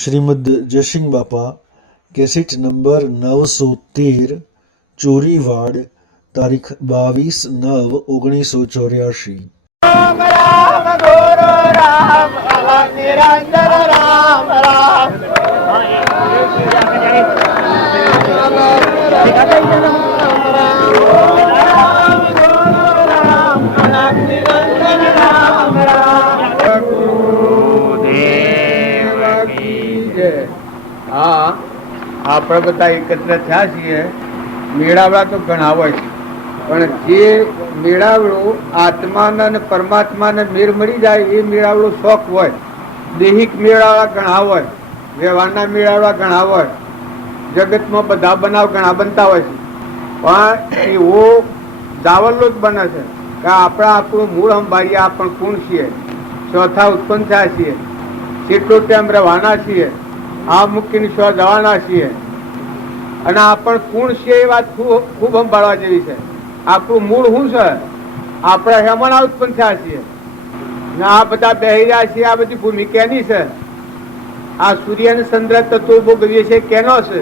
શ્રીમદ જયસિંહ બાપા cassette number 913 Chorivad તારીખ 22/9/1984। રામ રામ ગુરુ રામ નિરંજન રામ રામ હા, આપણે બધા એકત્ર થયા છીએ। મેળાવડા તો ઘણા હોય છે, પણ જે મેળાવડું આત્માને અને પરમાત્માને મેળ મળી જાય એ મેળાવડું શોખ હોય। દૈહિક મેળાવડા ઘણા હોય, વ્યવહારના મેળાવડા ઘણા હોય, જગતમાં બધા બનાવ ઘણા બનતા હોય છે, પણ એવો દાવલ્લો જ બને છે કે આપણું મૂળ અંબારી આપણ કોણ છીએ, ચોથા ઉત્પન્ન થયા છીએ, કેટલો ટાઈમ રહેવાના છીએ, આ મૂકીને શો જવાના છીએ, અને આપણ કોણ છે એ વાત ખૂબ સંભાળવા જેવી છે। આપણું મૂળ શું છે? આપણે હેમણા ઉત્પન્ન થયા છીએ ને આ બધા બેહી રહ્યા છીએ। આ બધી ભૂમિ કેની છે? આ સૂર્ય અને ચંદ્ર તત્વો ભોગવીએ છે કેનો છે?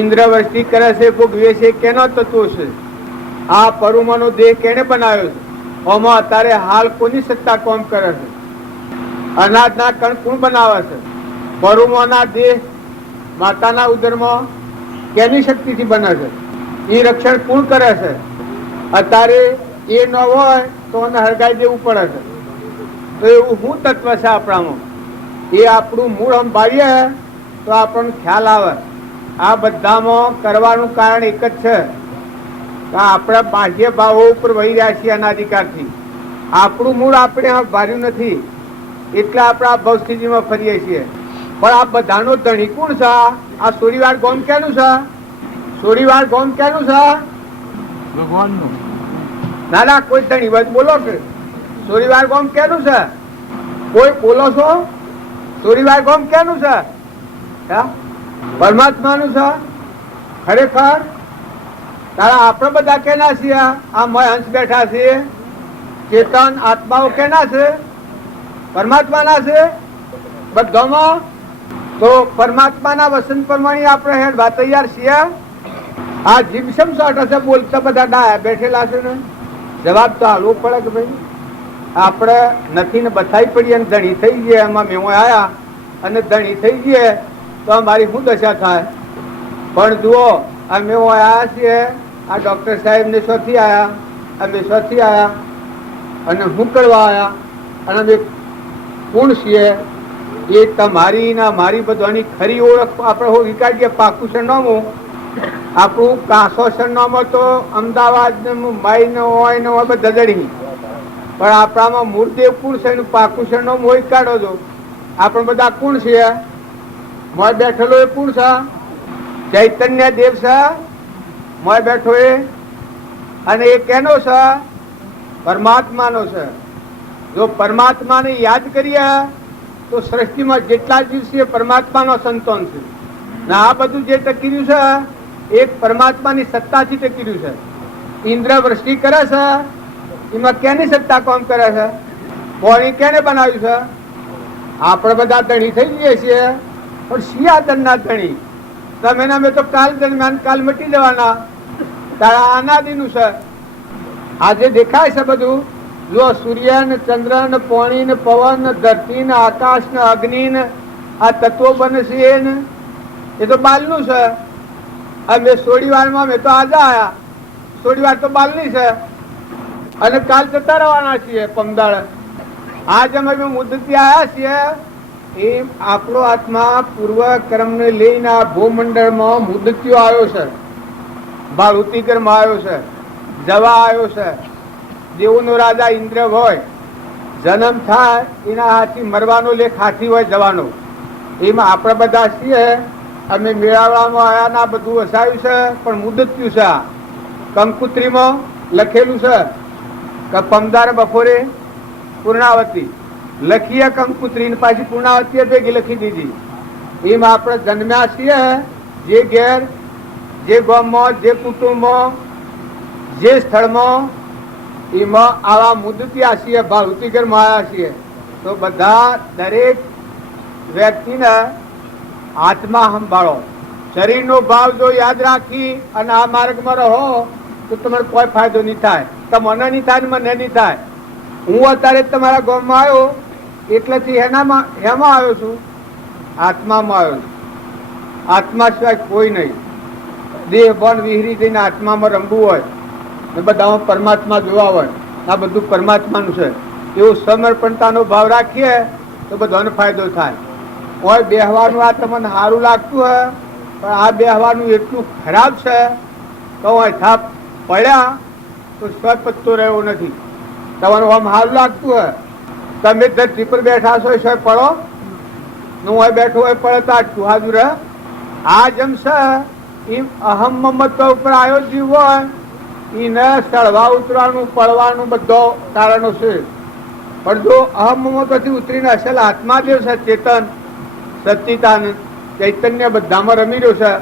ઇન્દ્ર વૃષ્ટિ કરે છે ભોગવીએ છે કેનો તત્વો છે? આ પરુમાનો દેહ કેને બનાવ્યો છે? આમાં અત્યારે હાલ કોની સત્તા કોમ કરે છે? અનાજના કણ કોણ બનાવે છે? પરુમાના દેહ માતાના ઉદરમાં કેની શક્તિથી બને છે? એ રક્ષણ કોણ કરે છે? અત્યારે એ ન હોય તો એને હળગાઈ દેવું પડે છે। તો એવું શું તત્વ છે આપણામાં? એ આપણું મૂળ સંભાળીએ તો આપણને ખ્યાલ આવે। આ બધામાં કરવાનું કારણ એક જ છે કે આપણે બાહ્ય ભાવો ઉપર વહી રહ્યા છીએ અનાધિકારથી। આપણું મૂળ આપણે ભાર્યું નથી એટલે આપણે આ ભવસ્થિતિમાં ફરીએ છીએ। પણ આ બધાનો ધણી કોણ છે? આ સોરીવાડ ગામ કેનું છે? સોરીવાડ ગામ કેનું છે? ભગવાનનું। ના ના, કોઈ ધણી વાત બોલો કે સોરીવાડ ગામ કેનું છે? કોઈ બોલો છો? સોરીવાડ ગામ કેનું છે? પરમાત્માનું છે ખરેખર? તારા આપણે બધા કેના છીએ? આ મય હંસ બેઠા છીએ, ચેતન આત્માઓ કેના છે? પરમાત્માના છે બધામાં। તો પરમાત્માના વસન પ્રમાણે આપણે હેડવા તૈયાર છીએ। આ જીવસમ સોટ હશે બોલતા બધા ડાયા બેઠેલા છે ને, જવાબ તો હાલવો પડે કે ભાઈ આપણે નથી ને બથાઈ પડી અને ધણી થઈ ગયા। એમાં મેં આવ્યા અને ધણી થઈ ગયે તો અમારી શું દશા થાય? પણ જુઓ, અમે આવ્યા છીએ, આ ડોક્ટર સાહેબ ને શોથી આવ્યા, અમે શોથી આવ્યા અને શું કરવા આવ્યા અને અમે કોણ છીએ? એ તમારી ના મારી બધાની ખરી ઓળખ આપણે હું વિકાડીએ પાકું સરનામું। આપણું કાંસો સરનામું તો અમદાવાદ ને મુંબઈ ને હોય ને હોય બધા જડી, પણ આપણામાં મૂળદેવ કોણ છે એનું પાકું સરનામું હોય કાઢો છો। આપણે બધા કોણ છીએ? મોય બેઠેલો એ કોણ છે? ચૈતન્ય દેવ છે મોય બેઠો એ, અને એ કેનો છે? પરમાત્માનો છે। જો પરમાત્માને યાદ કરીએ તો સૃષ્ટિમાં જેટલા જીવ છે પરમાત્માનો સંતાન છે ને આ બધું જે ટકી રહ્યું છે એક પરમાત્માની સત્તાથી ટકી રહ્યું છે। ઇન્દ્ર વૃષ્ટિ કરે છે, એમાં કેની સત્તા કામ કરે છે? પાણી કેને બનાવ્યું છે? આપણે બધા ધણી થઈ જઈએ છીએ, પણ શિયા ધનના ધણી તમે ને અમે તો કાલ દરમિયાન કાલ મટી જવાના। તારા અનાદિનું છે। આજે દેખાય છે બધું, જો સૂર્ય ને ચંદ્ર ને પાણી ને પવન ને ધરતી ને આકાશ ને અગ્નિ ને આ તત્વો બને છે ને એ તો બાલનું છે। અમે સોડીવારમાં મેં તો આજે આયા, સોડીવાર તો બાલની છે અને કાલ જતા રહેવાના છીએ પમદાળ। આજ અમે મુદ્દતી આવ્યા છીએ એ આપણો આત્મા પૂર્વ કર્મને લઈને આ ભૂમંડળમાં મુદ્દતીઓ આવ્યો છે, ભાળુતિકરમાં આવ્યો છે, જવા આવ્યો છે। દેવોનો રાજા ઇન્દ્ર હોય, જન્મ થાય એના હાથી મરવાનો લેખ હાથી હોય જવાનો। એમાં આપણે બધા છીએ, અમે મેળાવવામાં આવ્યા ના બધું વસાવ્યું છે, પણ મુદત્યું છે। આ કંકુત્રીમાં લખેલું છે કે પમદાર બપોરે પૂર્ણાવતી લખીએ, કંકુત્રી પાછી પૂર્ણાવતી ભેગી લખી દીધી। એમાં આપણે જન્મ્યા છીએ જે ઘેર, જે ગામમાં, જે કુટુંબમાં, જે સ્થળમાં, એમાં આવા મુદતિયા છીએ, ભાવતીકરમાં આવ્યા છીએ। તો બધા દરેક વ્યક્તિને આત્મા સંભાળો. શરીરનો ભાવ જો યાદ રાખી અને આ માર્ગમાં રહો તો તમારે કોઈ ફાયદો નહીં થાય. તો મને નહીં થાય ને મને નહીં થાય. હું અત્યારે તમારા ગામમાં આવ્યો એટલેથી એમાં આવ્યો છું, આત્મામાં આવ્યો છું. આત્મા સિવાય કોઈ નહીં. દેહ બન વિહરી જઈને આત્મામાં રમવું હોય ને બધામાં પરમાત્મા જોવા હોય, આ બધું પરમાત્માનું છે એવું સમર્પણતાનો ભાવ રાખીએ તો બધાને ફાયદો થાય. કોઈ બેહવાનું આ તમને સારું લાગતું હોય પણ આ બેહવાનું એટલું ખરાબ છે તો થાપ પડ્યા તો સ્વપત્તો રહ્યો નથી. તમારું આમ સારું લાગતું હોય તમે ધરતી પર બેઠા છો સ્વ પડો, હું હોય બેઠો હોય પડે તો આટલું હાજુ રહે. આ જેમ છે એ અહમ મમત્વ ઉપર આવ્યો જીવ હોય એને ચડવા ઉતરવાનું પડવાનું બધો કારણો છે. પણ જો અહમ મમત્વથી ઉતરીને અસલ આત્માદેવ છે, ચેતન સચ્ચિદાનંદ ચૈતન્ય બધામાં રમી રહ્યો છે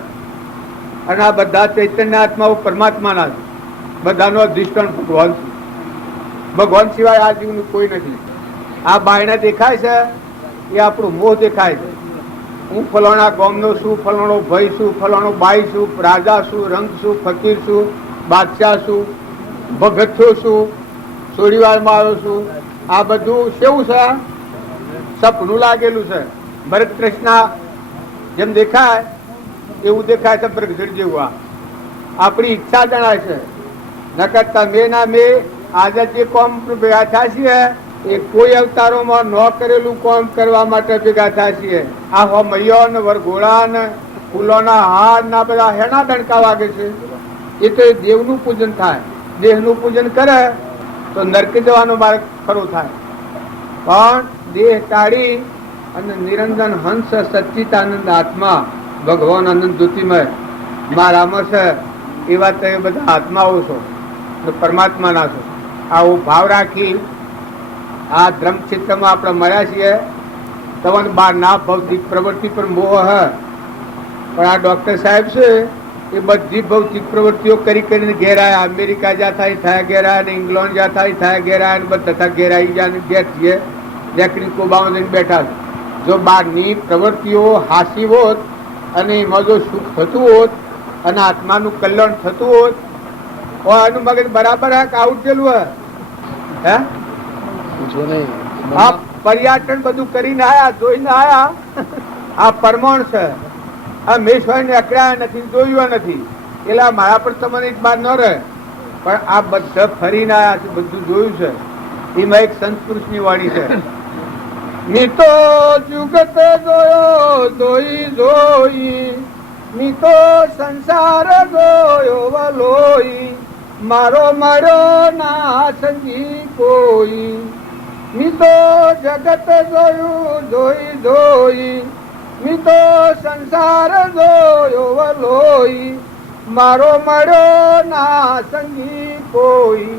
અને આ બધા ચૈતન્ય આત્માઓ પરમાત્માના છે. બધાનો અધિષ્ઠાન ભગવાન છે. ભગવાન સિવાય આ જીવનું કોઈ નથી. આ બાયણે દેખાય છે એ આપણું મોહ દેખાય છે. હું ફલાણા ગામનો છું, ફલાણો ભાઈ છું, ફલાણો બાઈ છું, રાજા છું, રંગ છું, ફકીર છું, બાદશાહ છું, ભગત છું, સોડીવારમાં આવ્યો છું. આ બધું કેવું છે? સપનું લાગેલું છે. ભરત કૃષ્ણ જેમ દેખાય એવું દેખાય છે પ્રગટ જેવું. આપણી ઈચ્છા જણાય છે. નકર તમે ના મેં આજે જે કોમ ભેગા થાય છે એ કોઈ અવતારોમાં ન કરેલું કોમ કરવા માટે ભેગા થાય છે. આ હોમૈયો ને વરઘોડા ને ફૂલોના હાર ના બધા હેના દણકા વાગે છે. એ તો દેવનું પૂજન થાય. દેહનું પૂજન કરે તો નરક જવાનો માર્ગ ખરો થાય. પણ દેહ ટાળી અને નિરંજન હંસ સચ્ચિદાનંદ આત્મા ભગવાન આનંદ જ્યોતિમય મારામાં છે એવા તો એ બધા આત્માઓ છો, પરમાત્માના છો. આવો ભાવ રાખી આ ધર્મ ક્ષેત્રમાં આપણે મળ્યા છીએ. તમને બાર ના ભૌતિક પ્રવૃત્તિ પર મોહ હે, પણ આ ડોક્ટર સાહેબ છે એ બધી ભૌતિક પ્રવૃત્તિઓ કરી કરીને ઘેર આવ્યા. અમેરિકા જા થાય ઘેરા ને ઇંગ્લેન્ડ જા થાય ઘેરા ને બધા ઘેરાઈ જાય ઘેર છીએ રેકડી કોબામાં જઈને બેઠા. જો બહારની પ્રવૃત્તિઓ હાસી હોત અને એમાં જો સુખ થતું હોત અને આત્માનું કલ્યાણ થતું હોત તો આનું મગજ બરાબર હે કે આઉટ ગયેલું હે? આ પર્યટન બધું કરીને આયા, જોઈને આયા. આ પરમાણ છે. આ મેં સ્વયં અકળ્યા નથી, જોયું નથી. એટલે મારા પર તમને બાર ન રહે, પણ આ બધા ફરીને આયા છે, બધું જોયું છે. એમાં એક સંત પુરુષની વાણી છે, નીતો જુગત જોયો જોઈ જોઈ, નીતો સંસાર જોયો વલોઈ, મારો મળ્યો ના સંગી કોઈ. નીતો જગત જોયું જોઈ જોઈ, નીતો સંસાર જોયો વલોઈ, મારો મળ્યો ના સંગી કોઈ.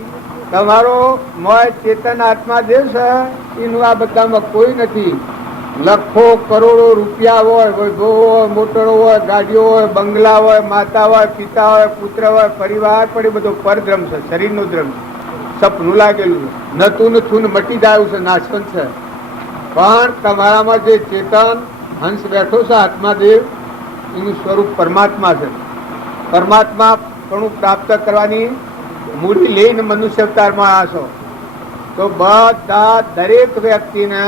તમારો મોય ચેતન આત્મા દેવ છે એનું આ બધામાં કોઈ નથી. લખો કરોડો રૂપિયા હોય, વૈભવ હોય, મોટરો હોય, ગાડીઓ હોય, બંગલા હોય, માતા હોય, પિતા હોય, પુત્ર હોય, પરિવાર પણ એ બધો પરદ્રમ છે, શરીરનો દ્રમ છે. સપનું લાગેલું છે. નતું થૂન મટી જાય છે, નાશવંત છે. પણ તમારામાં જે ચેતન હંસ બેઠો છે આત્માદેવ એનું સ્વરૂપ પરમાત્મા છે. પરમાત્મા પણ પ્રાપ્ત કરવાની મૂડી લઈને મનુષ્ય અવતારમાં આવ્યા છો. તો બધા દરેક વ્યક્તિને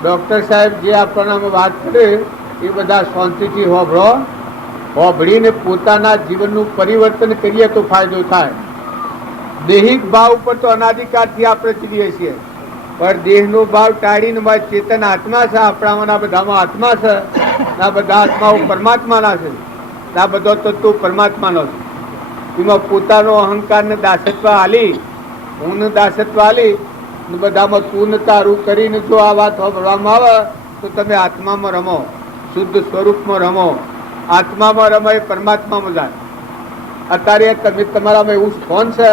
ડોક્ટર સાહેબ જે આપણને વાત કરે એ બધા શાંતિથી હોભળો. હોભળીને પોતાના જીવનનું પરિવર્તન કરીએ તો ફાયદો થાય. દૈહિક ભાવ ઉપર તો અનાધિકારથી આપણે ચીડીએ છીએ, પણ દેહનો ભાવ ટાળીને મારી ચેતન આત્મા છે. આપણામાં બધામાં આત્મા છે. આ બધા આત્માઓ પરમાત્માના છે. આ બધો તત્વ પરમાત્માનો છે. એમાં પોતાનો અહંકાર ને દાસત્વ આલી, હું દાસત્વ આલી બધામાં તું તારું કરીને જો આ વાત સાંભળવામાં આવે તો તમે આત્મામાં રમો, શુદ્ધ સ્વરૂપમાં રમો. આત્મામાં રમાય પરમાત્મામાં જાય. અત્યારે તમે તમારામાં એવું સ્થાન છે.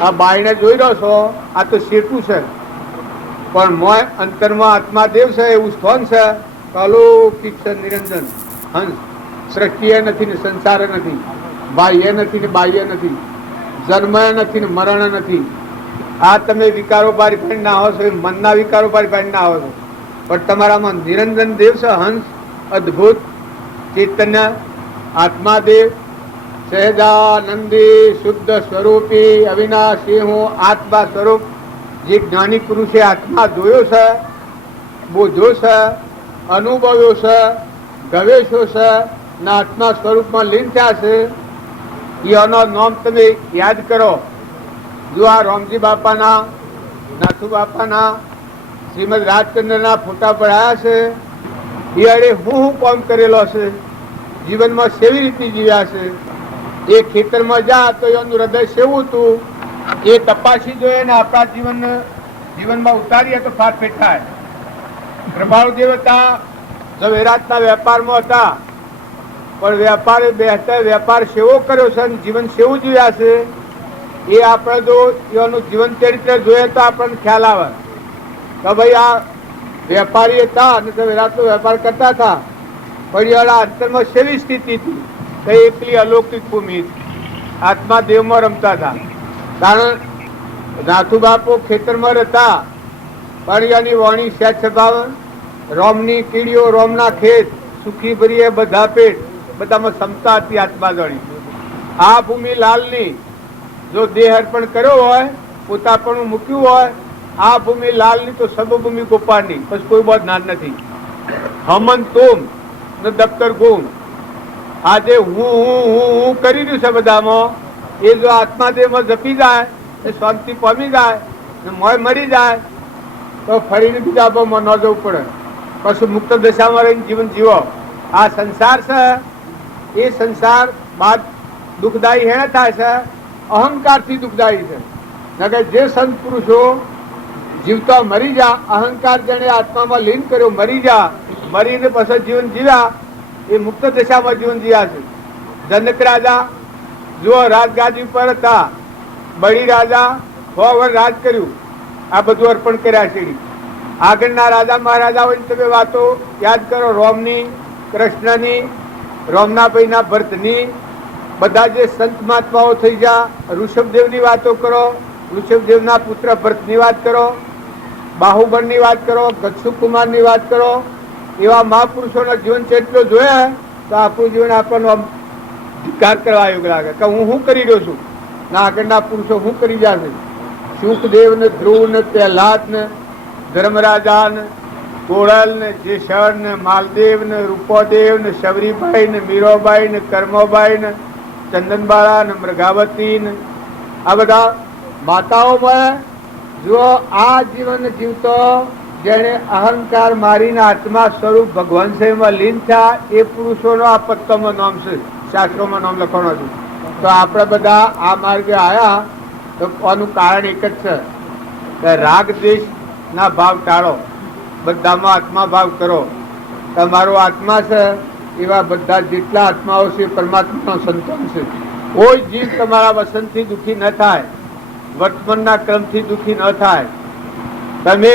આ બાયણે જોઈ રહ્યો છો, આ તો શેઠું છે, પણ મોય અંતરમાં આત્માદેવ છે એવું સ્થાન છે. અલૌકિક છે, નિરંજન હંસ. સૃષ્ટિએ નથી ને સંસાર નથી, બાહ્ય નથી ને બાહ્ય નથી, જન્મ નથી ને મરણ નથી. આ તમે વિકારો બારી પાડી ના આવો છો, મનના વિકારો બારી પાડી ના આવો છો, પણ તમારામાં નિરંજન દેવ છે હંસ. અદ્ભુત ચૈતન્ય આત્માદેવ સહેજાનંદી શુદ્ધ સ્વરૂપી અવિનાશી હું આત્મા સ્વરૂપ જે જ્ઞાની પુરુષે આત્મા જોયો છે, બોધ્યો છે, અનુભવ્યો છે, ગવેશો છે ના આત્મા સ્વરૂપમાં લીન થયા છે. એનો નામ તમે યાદ કરો. જો આ રામજી બાપાના, નાથુ બાપાના, શ્રીમદ રાજચંદ્રના ફોટા પડાયા છે. એ અરે હું કામ કરેલો છે, જીવનમાં સેવી રીતે જીવ્યા છે. એ ખેતરમાં જા તો એનું હૃદય સેવું હતું, એ તપાસી જોઈએ ને આપણા જીવનમાં ઉતારીએ તો ફાટફેટ થાય. પ્રભાવ દેવતા ઝવેરાતના વેપારમાં હતા, પણ વેપારે બેસતા વેપાર સેવો કર્યો છે અને જીવન સેવું જોયા છે. એ આપણે જો એનું જીવન ચરિત્ર જોઈએ તો આપણને ખ્યાલ આવે કે ભાઈ આ વેપારી હતા અને ઝવેરાતનો વેપાર કરતા હતા, પણ એના અંતરમાં સેવી સ્થિતિ હતી. તો એકલી અલૌકિક ભૂમિ આત્મા દેવમાં રમતા હતા. કારણ નાથુ બાપુ ખેતરમાં રહેતા, પણ એની વાણી સહેજ સ્વભાવ, રોમની કીડીઓ રોમના ખેત, સુખી ભરીએ બધા પેટ, બધામાં ક્ષમતા હતી આત્મા જાણી. આ ભૂમિ લાલની જો દેહ અર્પણ કર્યો હોય, પોતાપણું મૂક્યું હોય, આ ભૂમિ લાલની તો સર્વભૂમિ ગોપાળની, બસ કોઈ બહુ જ્ઞાન નથી. હમન તુમ ને દફતર ગુમ. આજે હું કરી રહ્યું છે બધામાં, એ જો આત્માદેવમાં જપી જાય, એ શાંતિ પામી જાય ને મોય મરી જાય તો ફરીને બીજા ભાવમાં ન જવું પડે. પછી મુક્ત દશામાં રહીને જીવન જીવો. આ સંસાર છે, એ સંસાર બાદ દુઃખદાયી હે થાય છે, અહંકારથી દુઃખદાયી છે. નકર જે સંત પુરુષો જીવતા મરી જા, અહંકાર જેને આત્મામાં લીન કર્યો, મરી જા, મરીને પછી જીવન જીવ્યા, એ મુક્ત દશામાં જીવન જીવ્યા છે. જનક રાજા જો રાજગાદી પર હતા, બળી રાજા 100 વર્ષ રાજ કર્યું, આ બધું અર્પણ કર્યા છે. આગળના રાજા મહારાજાઓની તમે વાતો યાદ કરો, રોમની, કૃષ્ણની, રોમના ભાઈના ભરતની, બધા જે સંત મહાત્માઓ થઈ ગયા, ઋષભદેવની વાતો કરો, ઋષભદેવના પુત્ર ભરતની વાત કરો, બાહુબળની વાત કરો, ગચ્છુકુમારની વાત કરો. એવા મહાપુરુષોના જીવન ચરિત્રો જોયા તો આપણું જીવન આપણને ધિકાર કરવા યોગ લાગે કે હું શું કરી રહ્યો છું, ના આગળના પુરુષો શું કરી રહ્યા છે. સુખદેવ ને, ધ્રુવ ને, પ્રહલાદ ને, ધર્મરાજા ને, કોળલ ને, જેસર ને, માલદેવ ને, રૂપોદેવ ને, શબરીબાઈ ને, મીરાબાઈ ને, કર્મોબાઈ ને, ચંદનબાળા ને, મૃગાવતી ને, આ બધા માતાઓમાં જો આ જીવન જીવતો જેને અહંકાર મારીને આત્મા સ્વરૂપ ભગવાન સાહેબમાં લીન થયા, એ પુરુષોનો આ પત્તોમાં નામ છે, શાસ્ત્રોમાં નામ લખવાનું હતું. તો આપણે બધા આ માર્ગે આવ્યા તો આનું કારણ એક જ છે કે રાગ દ્વેષ ના ભાવ ટાળો, બધામાં આત્મા ભાવ કરો. તમારો આત્મા છે એવા બધા જેટલા આત્માઓ છે પરમાત્માનો સંતાન છે. કોઈ જીવ તમારા વસનથી દુઃખી ન થાય, વર્તમાનના ક્રમથી દુઃખી ન થાય. તમે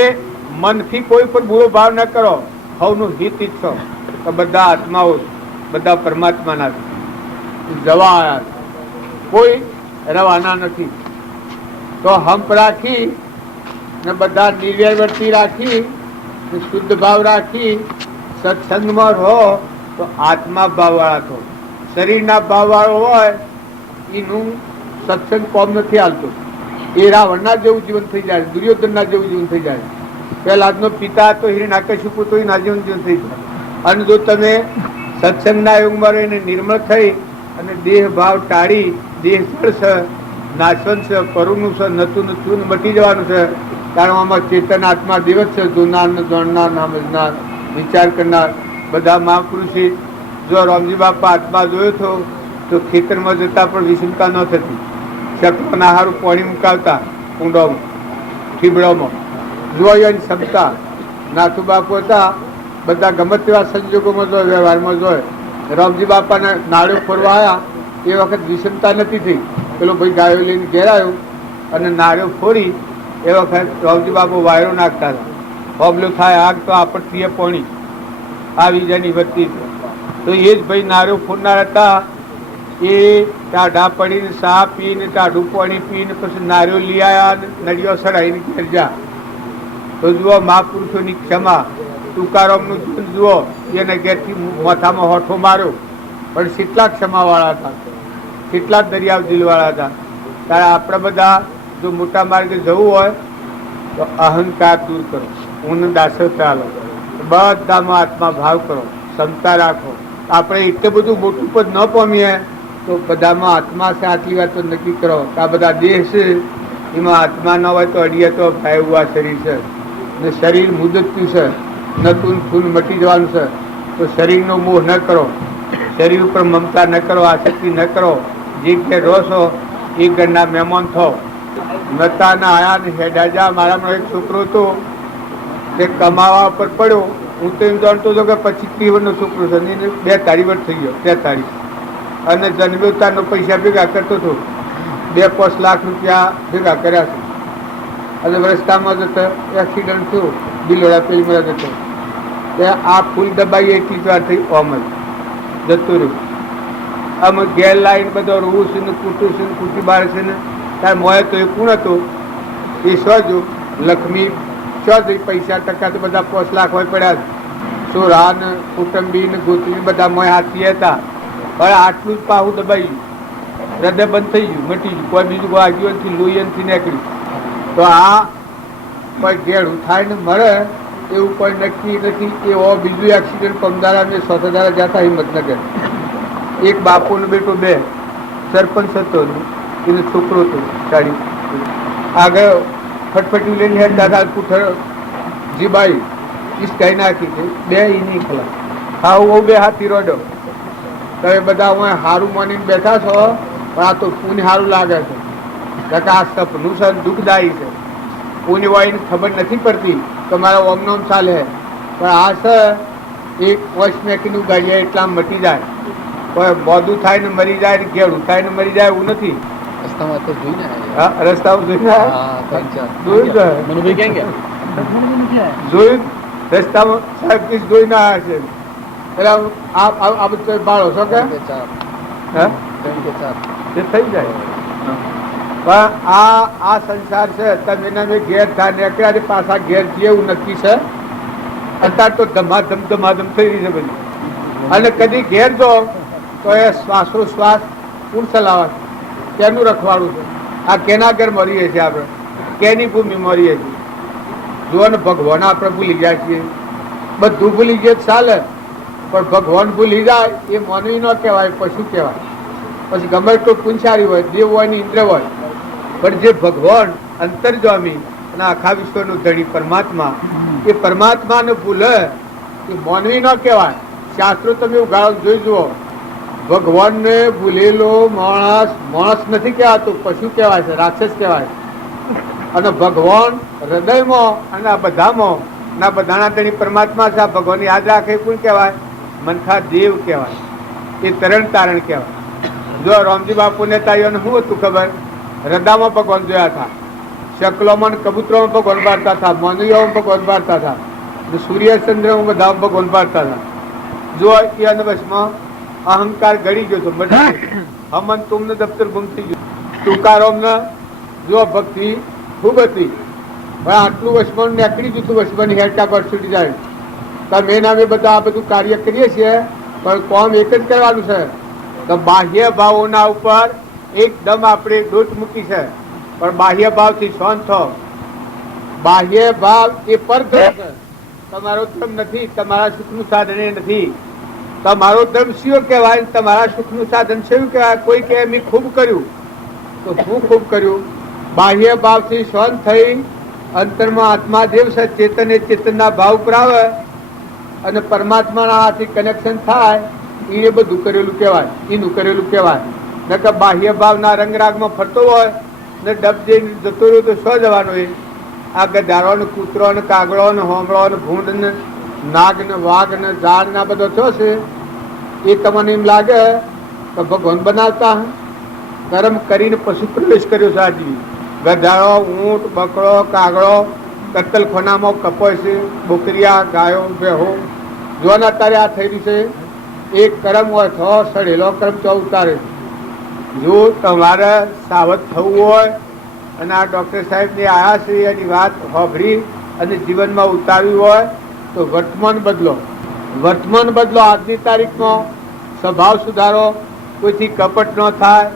મનથી કોઈ પર બુરો ભાવ ન કરો, સૌનું હિત ઈચ્છો તો બધા આત્માઓ બધા પરમાત્માના જવા આવ્યા, કોઈ રવાના નથી. તો હંપ રાખી ને બધા નિર્વ્યવર્તી રાખી, શુદ્ધ ભાવ રાખી સત્સંગમાં રહો તો આત્મા ભાવવાળા થો. શરીરના ભાવવાળો હોય એનું સત્સંગ કોમ નથી હાલતું. એ રાવણના જેવું જીવન થઈ જાય, દુર્યોધનના જેવું જીવન થઈ જાય. પહેલાદનો પિતા તો હિરણ્યકશિપુ તો એના જીવન થઈ જાય. અને જો તમે સત્સંગના યુગમાં રહીને નિર્મળ થઈ અને દેહ ભાવ ટાળી, દેહ જળ છે, નાશવંત છે, પરુનું છે, નતું નતું મટી જવાનું છે. કારણ આમાં ચેતન આત્મા દિવસ છે, જોનાર ને જાણનાર, સમજનાર, વિચાર કરનાર બધા મહાપુરુષે. જો રામજી બાપા આત્મા જોયો હતો તો ખેતરમાં જતા પણ વિષમતા ન થતી. શકલોના હારું પાણી મુકાવતા કુંડોમાં, ઠીબડામાં, જોવાની ક્ષમતા. નાથુ બાપુ હતા, બધા ગમે તેવા સંજોગોમાં જોય, વ્યવહારમાં જોય. રામજી બાપાને નાળ્યો ફરવા આવ્યા એ વખત વિષમતા નથી થઈ. પેલો ભાઈ ગાયો લઈને ઘેર આવ્યો અને નાળ્યો ફોરી, એ વખત રામજી બાપુ વાયરો નાખતા હતા. હોબલો થાય આગ તો આપત્તિએ પાણી આવી જાય વધતી. તો એ જ ભાઈ નાળ્યો ફોરનાર હતા. એ ટાઢા પડીને સા પીને, ટાઢું પાણી પીને પછી નાળ્યો લઈ આવ્યા, નળીઓ સડાઈને ઘેર જા. તો જુઓ મહાપુરુષોની ક્ષમા. તુકારામનું જીવન જુઓ, એને ઘેરથી માથામાં હોઠો માર્યો, પણ કેટલા ક્ષમાવાળા હતા, કેટલા દરિયા દિલવાળા હતા. ત્યારે આપણે બધા જો મોટા માર્ગે જવું હોય તો અહંકાર દૂર કરો, ઊન દાસતા લો, બધામાં આત્મા ભાવ કરો, ક્ષમતા રાખો. આપણે એટલું બધું મોટું પદ ન પામીએ તો બધામાં આત્મા છે આટલી વાત તો નક્કી કરો કે આ બધા દેહ છે એમાં આત્મા ન હોય તો અડીએ તો ભાઈ એવું આ શરીર છે ને શરીર મુદતનું છે, નતું ખૂન મટી જવાનું છે. તો શરીરનો મોહ ન કરો, શરીર ઉપર મમતા ન કરો, આસક્તિ ન કરો. જે કે રહો છો એ ઘરના મહેમાન થો. નતાના આયા ને હેડા જા. મારામાં એક છોકરો હતો તે કમાવા પર પડ્યો. હું તો એમ જાણતો હતો કે 25-30 વર્ષનો છોકરો છે, એને 42 વર્ષ થઈ ગયો, 43. અને જન્મ્યોતાનો પૈસા ભેગા કરતો હતો, 2-5 લાખ રૂપિયા ભેગા કર્યા છે. અને રસ્તામાં જતો એક્સિડન્ટ થયો, બિલોડા પેલી મળ્યા જતો, આ ફૂલ દબાઈ એટલી જ વાર થઈ, ઓમ જ જતું રહ્યું. આમ ઘેર લાઈન બધો રૂવું છે ને કૂટું છે ને કૂટી બાર છે ને તાર મોય તો એ કોણ હતો એ સોજો લક્ષ્મી સોજ પૈસા ટકા તો બધા 5 લાખ હોય પડ્યા. સોરા ને કુટુંબી ને ગોતરી બધા મોય હાથી હતા. પણ આટલું જ પાહું દબાઈ ગયું, હૃદય બંધ થઈ ગયું, મટી ગયું. કોઈ બીજું કોઈ આગળ લોહી થી નીકળ્યું. તો આ કોઈ ઘેડું થાય ને મળે એવું કોઈ નક્કી નથી. એવો બીજું એક્સિડન્ટ પમદારા ને સોતદારા જતા હિંમતનગર, એક બાપુ નો બેટો 2 સરપંચ હતો, એનો છોકરો હતો ગાડી આગળ ફટફટી લઈને હેઠ દાદા પુઠર જીબાઈ ઈસકાઈ નાખી છે, 2 ઈ ખલા ખાવું 2 હાથી રોડો. તમે બધા હું સારું માનીને બેઠા છો, પણ આ તો પૂને સારું લાગે છે કે આ સપનું છે, દુઃખદાયી છે. પૂને વાળીને ખબર નથી પડતી તો મારા ઓમનોમ ચાલે, પણ આ છે એક વોશ મેકીનું ગાડીએ એટલા મટી જાય. કોઈ બોધું થાય ને મરી જાય ને ઘેડું થાય ને મરી જાય એવું નથી. રસ્તામાં તો જોઈને રસ્તામાં જોયું રસ્તામાં સાહેબ જોઈ ના આવ્યા છે. એટલે આ બધું બાળો છો કે થઈ જાય. પણ આ સંસાર છે, તમે એને ઘેર થાય નીકળ્યા પાછા ઘેર જઈએ એવું નક્કી છે. અત્યારે તો ધમાધમ ધમાધમ થઈ રહી છે બધી. અને કદી ઘેર જો તો એ શ્વાસોશ્વાસ પૂર ચલાવે તેનું રખવાડું છે. આ કેના ઘર મરીએ છીએ આપણે, કેની ભૂમિ મરીએ છીએ. જો ને ભગવાન આપણે ભૂલી જાય છીએ, બધું ભૂલી જાય ચાલે, પણ ભગવાન ભૂલી જાય એ માનવી ન કહેવાય, પશુ કહેવાય. પછી ગમે તો પુંછારી હોય, દેવ હોય ને ઇન્દ્ર હોય, પણ જે ભગવાન અંતર્જામી અને આખા વિશ્વનું ધણી પરમાત્મા, એ પરમાત્માને ભૂલે એ માનવી ન કહેવાય. શાસ્ત્રો તમે ઉગાડો જોઈ જુઓ, ભગવાનને ભૂલેલો માણસ માણસ નથી કહેવાતું, પશુ કહેવાય છે, રાક્ષસ કહેવાય. અને ભગવાન હૃદયમાં અને આ બધામાં ના બધાના ધણી પરમાત્મા છે. આ ભગવાન યાદ રાખે કોણ કહેવાય? મનખા દેવ કહેવાય, એ તરણ તારણ કહેવાય. જો રામજી બાપુને તારીઓને શું હતું ખબર? હૃદયમાં ભગવાન જોયા હતા, શકલોમાં કબૂતરોમાં ભગવાન બારતા હતા, માનવીઓમાં ભગવાન બારતા હતા, સૂર્ય ચંદ્રમાં બધા ભગવાન બારતા હતા. જો એ અનવશમાં અહંકાર ગળી ગયો હતો, હમન તુમને દફતર ગુમ થઈ ગયું. તુકારામ ને જો ભક્તિ ખૂબ હતી, પણ આટલું વસમણ નીકળી ગયું હતું, વસમણ હેઠા પર છૂટી જાય. તમે નામે બધા આ બધું કાર્ય કરીએ છીએ, પણ કોમ એક જ કરવાનું છે કે બાહ્ય ભાવોના ઉપર એકદમ આપણે દોટ મૂકી છે, પણ બાહ્ય ભાવથી શાંત થો. બાહ્ય ભાવ એ પરધર્મ છે, તમારો ધર્મ નથી, તમારા સુખનું સાધન એ નથી. તમારો ધર્મ શું કહેવાય? તમારા સુખનું સાધન શું કહેવાય? કોઈ કહે મેં ખૂબ કર્યું, તો હું ખૂબ કર્યું. બાહ્ય ભાવથી શાંત થઈ અંતરમાં આત્મા દેવ છે, ચેતન એ ચેતનના ભાવ પર આવે અને પરમાત્માના હાથથી કનેક્શન થાય, એને બધું કરેલું કહેવાય, એનું કરેલું કહેવાય. નકર બાહ્ય ભાવના રંગરાગમાં ફરતો હોય ને ડબ જઈને જતો રહ્યો તો શું જવાનો? એ આ ગધારો ને કૂતરો ને કાગડો ને હોમળો ને ભૂંડ ને નાગ ને વાઘ ને ઝાડ ના બધો થયો છે. એ તમને એમ લાગે તો ભગવાન બનાવતા કર્મ કરીને પશુ પ્રવેશ કર્યો છે. આજી ગધાડો, ઊંટ, બકડો, કાગડો કત્તલખાનામાં કપાય છે, બોકરિયા, ગાયો, ભેહો. જોવાના અત્યારે આ થઈ રહ્યું છે. એક કર્મ હોય તો સડેલો કર્મ તો ઉતારે. જો તમારે સાવધ થવું હોય અને આ ડૉક્ટર સાહેબને આવ્યા છે એની વાત સાંભળી અને જીવનમાં ઉતારવી હોય તો વર્તમાન બદલો. વર્તમાન બદલો. આજની તારીખમાં સ્વભાવ સુધારો. કોઈથી કપટ ન થાય,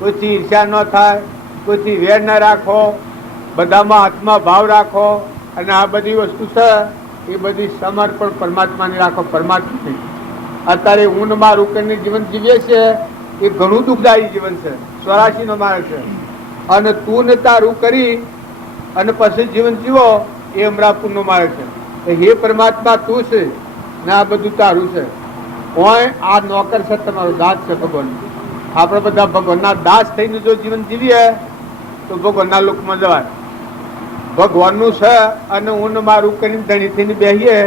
કોઈથી ઈર્ષ્યા ન થાય, કોઈથી વેર ન રાખો, બધામાં આત્મા ભાવ રાખો. અને આ બધી વસ્તુ છે એ બધી સમર્પણ પરમાત્માની રાખો. પરમાત્માની અત્યારે ઊંઘ મારું કરીને જીવન જીવીએ છીએ એ ઘણું દુઃખદાયી જીવન છે. 84 નો માર્ગ છે. અને તું ને તારું કરી અને પછી જીવન જીવો એ અમરાપુર નો માર્ગ છે. હે પરમાત્મા તું છે ને આ બધું તારું છે. ઓય આ નોકર છે, તમારો દાસ છે ભગવાન. આપણે બધા ભગવાનના દાસ થઈને જો જીવન જીવીએ તો ભગવાનના લોકમાં જવાય. ભગવાનનું છે અને હું મારું કરીને ધણી થઈને બેસીએ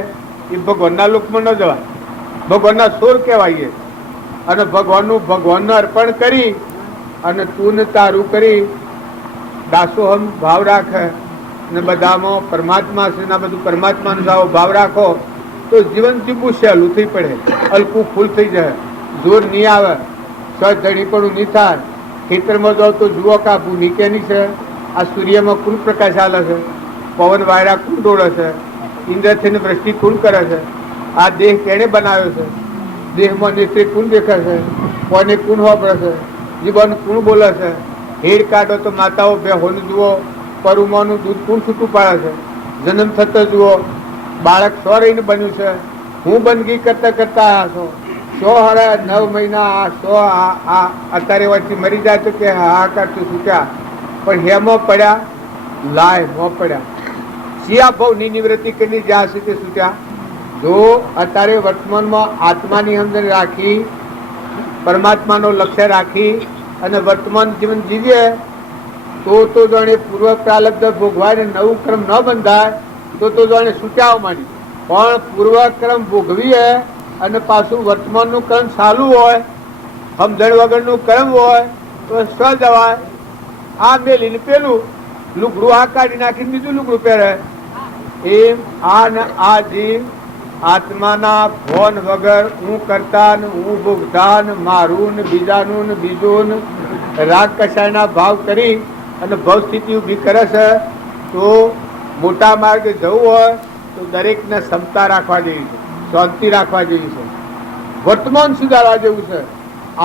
એ ભગવાનના લોકમાં ન જવાય. ભગવાનના સોર કહેવાય. અને ભગવાનનું ભગવાનને અર્પણ કરી અને તું ને તારું કરી દાસોહમ ભાવ રાખે ને બધામાં પરમાત્મા છે ને બધું પરમાત્માનો સાવો ભાવ રાખો તો જીવન જીવવું સહેલું થઈ પડે. હલકું ફૂલ થઈ જાય. જોર નહીં આવે, સજણીપણું નહીં થાય. ખેતરમાં જાઓ તો જુઓ કે આ ભૂમિ કેની છે, આ સૂર્યમાં કોણ પ્રકાશ હાલે છે, પવન વાયરા કોણ દોડે છે, ઇન્દ્રથી વૃષ્ટિ કોણ કરે છે, આ દેહ કેને બનાવ્યો છે, દેહમાં નેત્રે કોણ દેખે છે, કોને કોણ વાપરે છે, જીવન કોણ બોલે છે. હેડ કાઢો તો માતાઓ બેહોનું જુઓ, પરુમાનું દૂધ કોણ છૂટું પાડે છે, જન્મ થતો જુઓ, બાળક 100 રહીને બન્યું છે. હું બંદગી કરતા કરતા આવ્યા છો 109 મહિના. આ 100 અત્યારે વચ્ચે મરી જાય તો કે હાહાકાર તો છૂટ્યા, પણ હેમાં પડ્યા, લાય મોં પડ્યા. શિયા ભાવની નિવૃત્તિ કરી જ્યાં સુધી છૂટ્યા. જો અત્યારે વર્તમાનમાં આત્માની અંદર રાખી, પરમાત્માનો લક્ષ્ય રાખી અને વર્તમાન જીવન જીવીએ તો જાણે પૂર્વ પ્રાલબ્ધ ભોગવાય ને નવું ક્રમ ન બંધાય તો જાણે છૂટ્યા માંડી. પણ પૂર્વક્રમ ભોગવીએ અને પાછું વર્તમાનનું કર્મ ચાલુ હોય, સમજણ વગરનું કર્મ હોય તો સ્વ જવાય. આ મેલીને પેલું લુગડું આ કાઢી નાખીને બીજું લુગડું પહેરે. એમ આ જીવ આત્માના ભોન વગર હું કરતા ને હું ભોગતા ને મારું ને બીજાનું ને બીજું રાગ કસાયના ભાવ કરી અને ભવ સ્થિતિ ઊભી કરે છે. તો મોટા માર્ગે જવું હોય તો દરેકને ક્ષમતા રાખવા જેવી છે, શાંતિ રાખવા જેવી છે, વર્તમાન સુધારવા જેવું છે.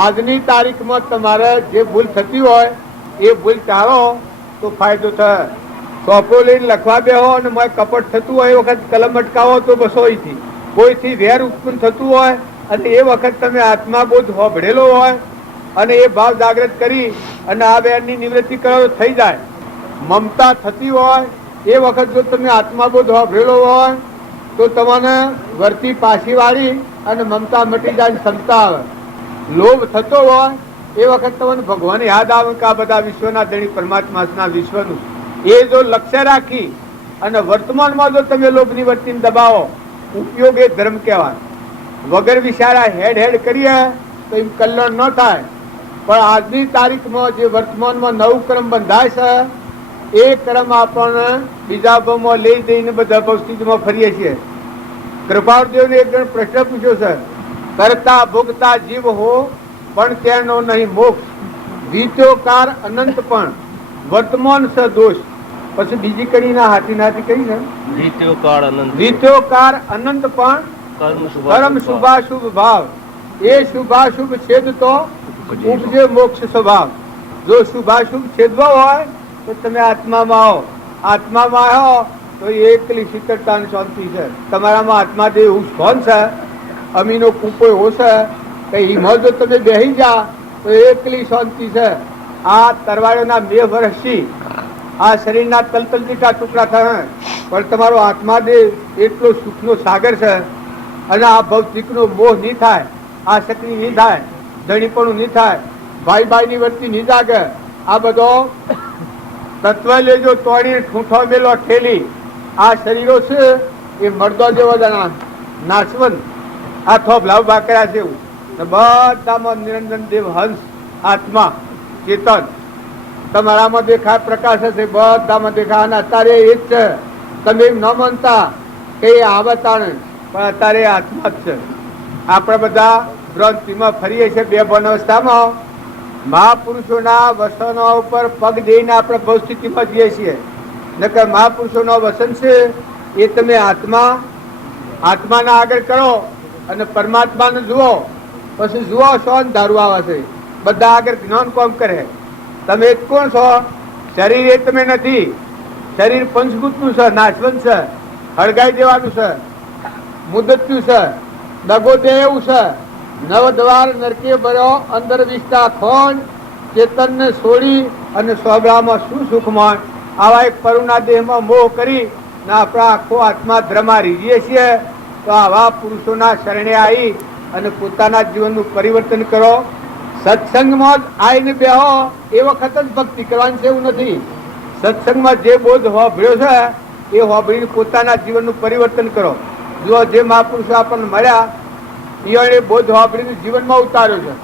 આજની તારીખમાં તમારે જે ભૂલ થતી હોય એ ભૂલ ટાળો તો ફાયદો થાય. સોંપો લઈને લખવા બેહો અને મોય કપટ થતું હોય એ વખત કલમ અટકાવો તો બસ હોયથી કોઈથી વેર ઉત્પન્ન થતું હોય અને એ વખત તમે આત્માબોધ હોભળેલો હોય અને એ ભાવ જાગૃત કરી અને આ વેરની નિવૃત્તિ કરો તો થઈ જાય. મમતા થતી હોય એ વખત જો તમે આત્માબોધ હોભળેલો હોય તો તમને વર્તી પાછી વાળી અને મમતા મટી જાય, ક્ષમતા આવે. લોભ થતો હોય એ વખત તમને ભગવાન યાદ આવે કે આ બધા વિશ્વના ધણી પરમાત્માના વિશ્વનું. એ જો લક્ષ્ય રાખી અને વર્તમાનમાં જો તમે લોભની વર્તીને દબાવો, ઉપયોગ એ ધર્મ કહેવાય. વગર વિચારા હેડ કરીએ તો એમ કલ્યાણ ન થાય. પણ આજની તારીખમાં જે વર્તમાનમાં નવું કર્મ બંધાય છે એ કર્મ આપણને બીજા ભાવમાં લઈ જઈને બધા પરિસ્થિતિમાં ફરીએ છીએ. કૃપાળદેવને એક જણ પ્રશ્ન પૂછ્યો છે, કરતા ભોગતા જીવ હો પણ તેનો નહીં મોક્ષ, વિત્યોકાર અનંત પણ વર્તમાન સ દોષ. પછી બીજી કડીના હાથી કહી ને વિત્યોકાર અનંત પણ કર્મ શુભાશુભ ભાવ, એ શુભાશુભ છેદ તો ઉપજે મોક્ષ સ્વભાવ. જો શુભાશુભ છેદવો હોય તો તમે આત્મામાં આવો. આત્મામાં આવો તો એકલી શીતળતા અને શાંતિ છે. તમારામાં આત્માદેવ એવું સ્થાન છે, અમીનો કૂપો એવો છે કે હિમો જો તમે બેસી જા તો એકલી શાંતિ છે. આ તરવાળોના 2 વર્ષથી આ શરીરના તલતલજીટા ટુકડા થાય પણ તમારો આત્માદેવ એટલો સુખનો સાગર છે અને આ ભૌતિકનો મોહ નહીં થાય, આ શક્તિ નહીં થાય, ધણીપણું નહીં થાય, ભાઈની વર્તી નહીં જાગે. આ બધો તત્વ લેજો તોડી ઠૂંઠો મેલો ઠેલી. આ શરીરો છે એ મરદો જેવો નાશવંત, આ થોભલાવ બાકરા છે એવું. બધામાં નિરંજન દેવ હંસ આત્મા ચેતન તમારામાં દેખાય, પ્રકાશ હશે બધામાં દેખાય. અને અત્યારે એ જ છે. તમે એમ ન માનતા કે એ આવતાણ, પણ અત્યારે આત્મા જ છે. આપણે બધા ભ્રાંતિમાં ફરીએ છીએ 2 ભણ અવસ્થામાં. મહાપુરુષોના વસનો ઉપર પગ દઈને આપણે ભવ સ્થિતિમાં જઈએ છીએ. નકર મહાપુરુષોનો વસન છે એ તમે આત્મા આત્માના આગળ કરો અને પરમાત્માને જુઓ, પછી જુઓ છો ને ધારું આવે છે. બધા આગળ જ્ઞાન કોમ કરે. તમે જ કોણ છો? શરીર એ તમે નથી. શરીર પંચભૂતનું છે, નાશવંત છે, હળગાઈ દેવાનું છે, મુદતનું છે, દગો દે એવું છે. નવ દ્વાર નરકે ભર્યો, અંદર વિસ્તા ખોન, ચેતનને છોડી અને સ્વબળામાં શું સુખમાં આવા એક પરુના દેહમાં મોહ કરી ને આપણા આખો આત્મા ધ્રમા રીજીએ છીએ. તો આવા પુરુષોના શરણે આવી અને પોતાના જીવનનું પરિવર્તન કરો. સત્સંગમાં જ આવીને બેહો એ વખત જ ભક્તિ કરવાની છે એવું નથી. સત્સંગમાં જે બોધ હોભળ્યો છે એ હોભળીને પોતાના જીવનનું પરિવર્તન કરો. જો જે મહાપુરુષો આપણને મળ્યા એ બોધ હોભળીને જીવનમાં ઉતાર્યો છે.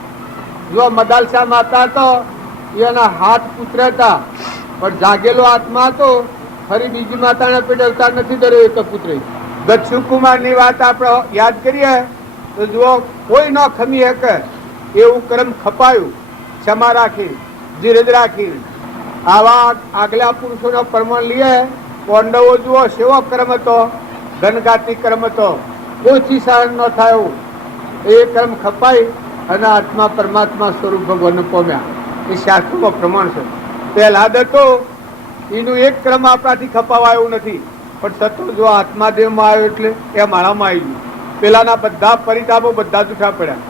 જો મદાલસા માતા હતો એના હાથ પુત્ર હતા, પણ જાગેલો આત્મા હતો. ફરી બીજી માતાના પેટે અવતાર નથી ધર્યો એક પુત્ર. દક્ષુકુમાર ની વાત આપણે યાદ કરીએ તો જુઓ, કોઈ ન ખમી શકે એવું કર્મ ખપાયું, ક્ષમા રાખી, ધીરજ રાખી. આવા આગલા પુરુષોનો પ્રમાણ લઈએ. પાંડવો જુઓ સેવો કર્મ હતો, ઘનઘાતી કર્મ હતો, કોઈથી સહન ન થયું. એ કર્મ ખપાઈ અને આત્મા પરમાત્મા સ્વરૂપ ભગવાનને પામ્યા. એ શાસ્ત્રોમાં પ્રમાણ છે. પહેલા હતો એનું એક ક્રમ આપણાથી ખપાવા એવું નથી, પણ સતો જો આત્મા દેહમાં આવ્યો એટલે એ માળામાં આવી ગયું. પેલાના બધા પરિતાપો બધા જૂઠા પડ્યા.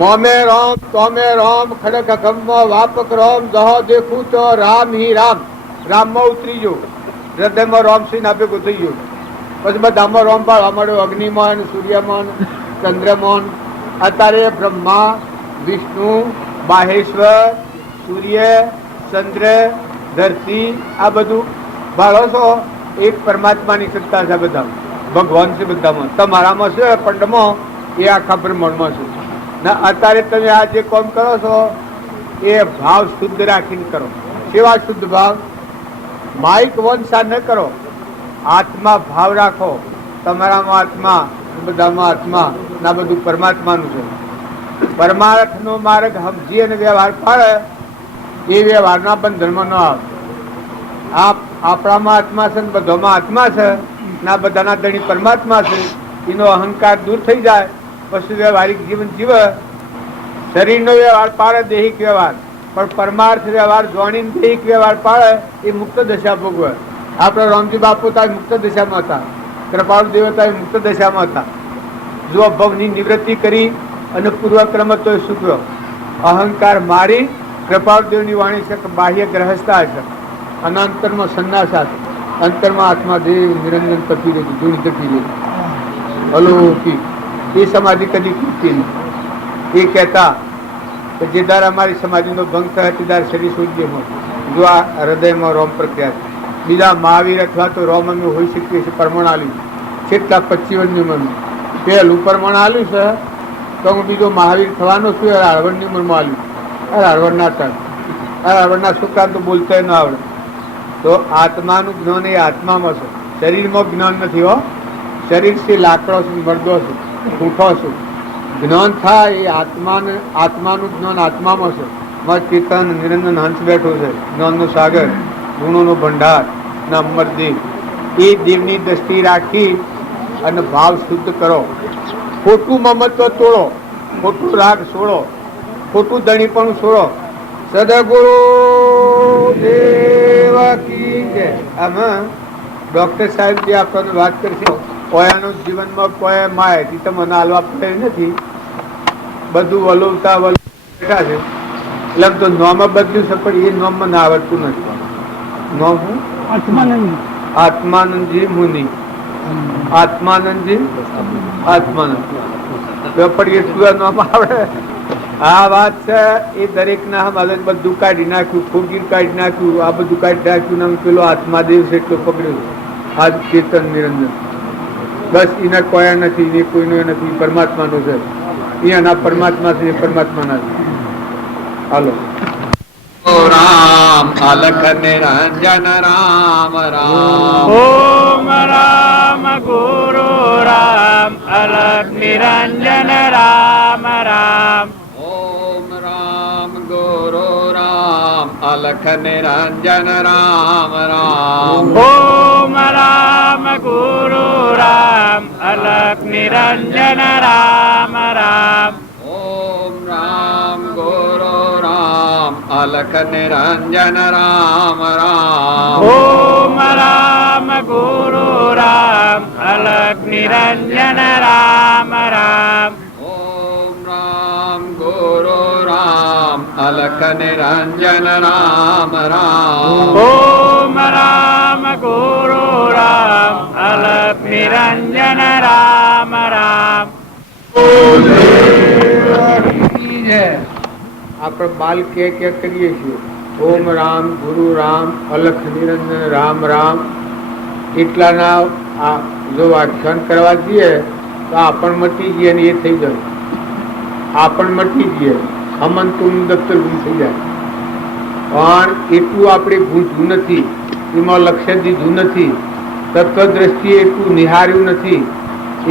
મોમે રામ તોમે રામ, ખડક અગમમાં વાપક રામ, જહો દેખું તો રામ હી રામ. રામમાં ઉતરી ગયો, હૃદયમાં રામ સિંહ આપે ગુજરી ગયો. પછી બધામાં રામ પાડવા માંડ્યો, અગ્નિમાન, સૂર્યમાન, ચંદ્રમાન. અત્યારે બ્રહ્મા, વિષ્ણુ, માહેશ્વર, સૂર્ય, ચંદ્ર, ધરતી આ બધું ભાળો છો. એક પરમાત્માની સત્તા છે બધા, ભગવાન છે બધામાં. તમારામાં છે પંડમાં, એ આખા બ્રહ્માંડમાં છે. ના અત્યારે તમે આ જે કામ કરો છો એ ભાવ શુદ્ધ રાખીને કરો. કેવા શુદ્ધ ભાવ? માઇક વંશા ન કરો, આત્મા ભાવ રાખો. તમારામાં આત્મા, બધામાં આત્મા, ના બધું પરમાત્માનું છે. પરમાર્થનો માર્ગ સમજી અને વ્યવહાર પાડે એ વ્યવહારના બંધનમાં ન આવે. આપણામાં આત્મા છે, બધામાં આત્મા છે, ના બધાના ધણી પરમાત્મા છે. એનો અહંકાર દૂર થઈ જાય પછી વ્યવહારિક જીવન જીવે. શરીરનો વ્યવહાર પાડે દૈહિક વ્યવહાર, પણ પરમાર્થ વ્યવહાર જોડીને દૈહિક વ્યવહાર પાડે એ મુક્ત દશા ભોગવે. આપણા રામજી બાપુ તો મુક્ત દશામાં હતા, કૃપાળુ દેવતા મુક્ત દશામાં હતા. જો ભવની નિવૃત્તિ કરી અને પૂર્વક્રમ તો સુખ્યો. અહંકાર મારી કૃપાળુ દેવની વાણી છે કે બાહ્ય ગ્રહસ્થા છે અને અંતરમાં સંન્યાસ, અંતરમાં આત્મા દેવ નિરંજન તપી રહેતી, ધૂણી તપી રહેતી અલૌકિક. એ સમાધિ કદી તૂટતી નહીં. એ કહેતા કે જે દર અમારી સમાધિનો ભંગ થાય તે દર શરીર સૂર્ય હોય. જો આ હૃદયમાં રોમ પ્રક્રિયા છે. બીજા મહાવીર અથવા તો રોમ અમે હોઈ શકીએ છીએ. પ્રમાણ આલ્યું કેટલા 25 ઉંમરનું પહેલું પ્રમાણ આલ્યું છે તો હું બીજો મહાવીર થવાનો છું. હળવદની ઉંમરમાં આલ્યું. હળવદના ટન હળવદના છોકરા તો બોલતા ન આવડે. તો આત્માનું જ્ઞાન એ આત્મામાં છે, શરીરમાં જ્ઞાન નથી. હો શરીર છે લાકડો છે, મરદો છે, ઉઠો છે. જ્ઞાન થાય એ આત્માનું જ્ઞાન આત્મામાં છે. મત ચેતન નિરંજન હંસ બેઠો છે, જ્ઞાનનો સાગર, ગુણોનો ભંડાર ના અમરદેવ. એ દેવની દ્રષ્ટિ રાખી અને ભાવ શુદ્ધ કરો. ખોટું મમત્વ તોડો, ખોટું રાગ છોડો, ખોટું ધણીપણું છોડો. સદગુરુ દેવ કી જય. આમાં ડોક્ટર સાહેબ જે આપણને વાત કરશે, કોયાનું જીવનમાં કોઈ માહિતી તો મને હાલવા પડે નથી. બધું વલોવતા બેઠા છે. એટલે તો નોમાં બદલ્યું છે, પણ એ નોમ મને આવડતું નથી. નોમ હું આત્માનંદજી મુનિ, આત્માનંદજી આત્માનંદ. પણ એટલું નોમ આવડે. આ વાત છે એ દરેક ના બધું કાઢી નાખ્યું, ફોગીર કાઢી નાખ્યું, આ બધું કાઢી નાખ્યું. પેલો આત્માદેવ છે એટલો પકડ્યો. આ ચેતન નિરંજન બસ એના કોઈ નથી, એ કોઈનો નથી, પરમાત્માનો છે. એના પરમાત્મા છે, પરમાત્માના છે. હાલો રામ અલખ નિરંજન રામ રામ. ઓમ રામ ગુરુ રામ, અલખ નિરંજન રામ રામ. ઓમ રામ ગુરુ રામ અલખ નિરંજન રામ રામ. ઓમ રામ ગુરુ રામ અલખ નિરંજન રામ રામ. ઓમ રામ ગુરુ રામ અલખ નિરંજન રામ રામ. ઓમ રામ ગુરુ રામ અલખ નિરંજન રામ રામ. ઓમ રામ ગુરુ રામ અલખ નિરંજન રામ રામ. ઓમ રામ ગુરુ રામ અલખ નિરંજન રામ રામ. આપણે બાલ કે કરીએ છીએ ઓમ રામ ગુરુ રામ અલખ નિરંજન રામ રામ એટલાના જો વ્યાખ્યાન કરવા જઈએ તો આપણ મટી જઈએ ને એ થઈ જાય. આપણ મટી જઈએ અમન તું દફતર ગુમ થઈ જાય. પણ એટલું આપણે ભૂલતું નથી, એમાં લક્ષ્ય દીધું નથી, તત્વ દ્રષ્ટિએ એટલું નિહાર્યું નથી.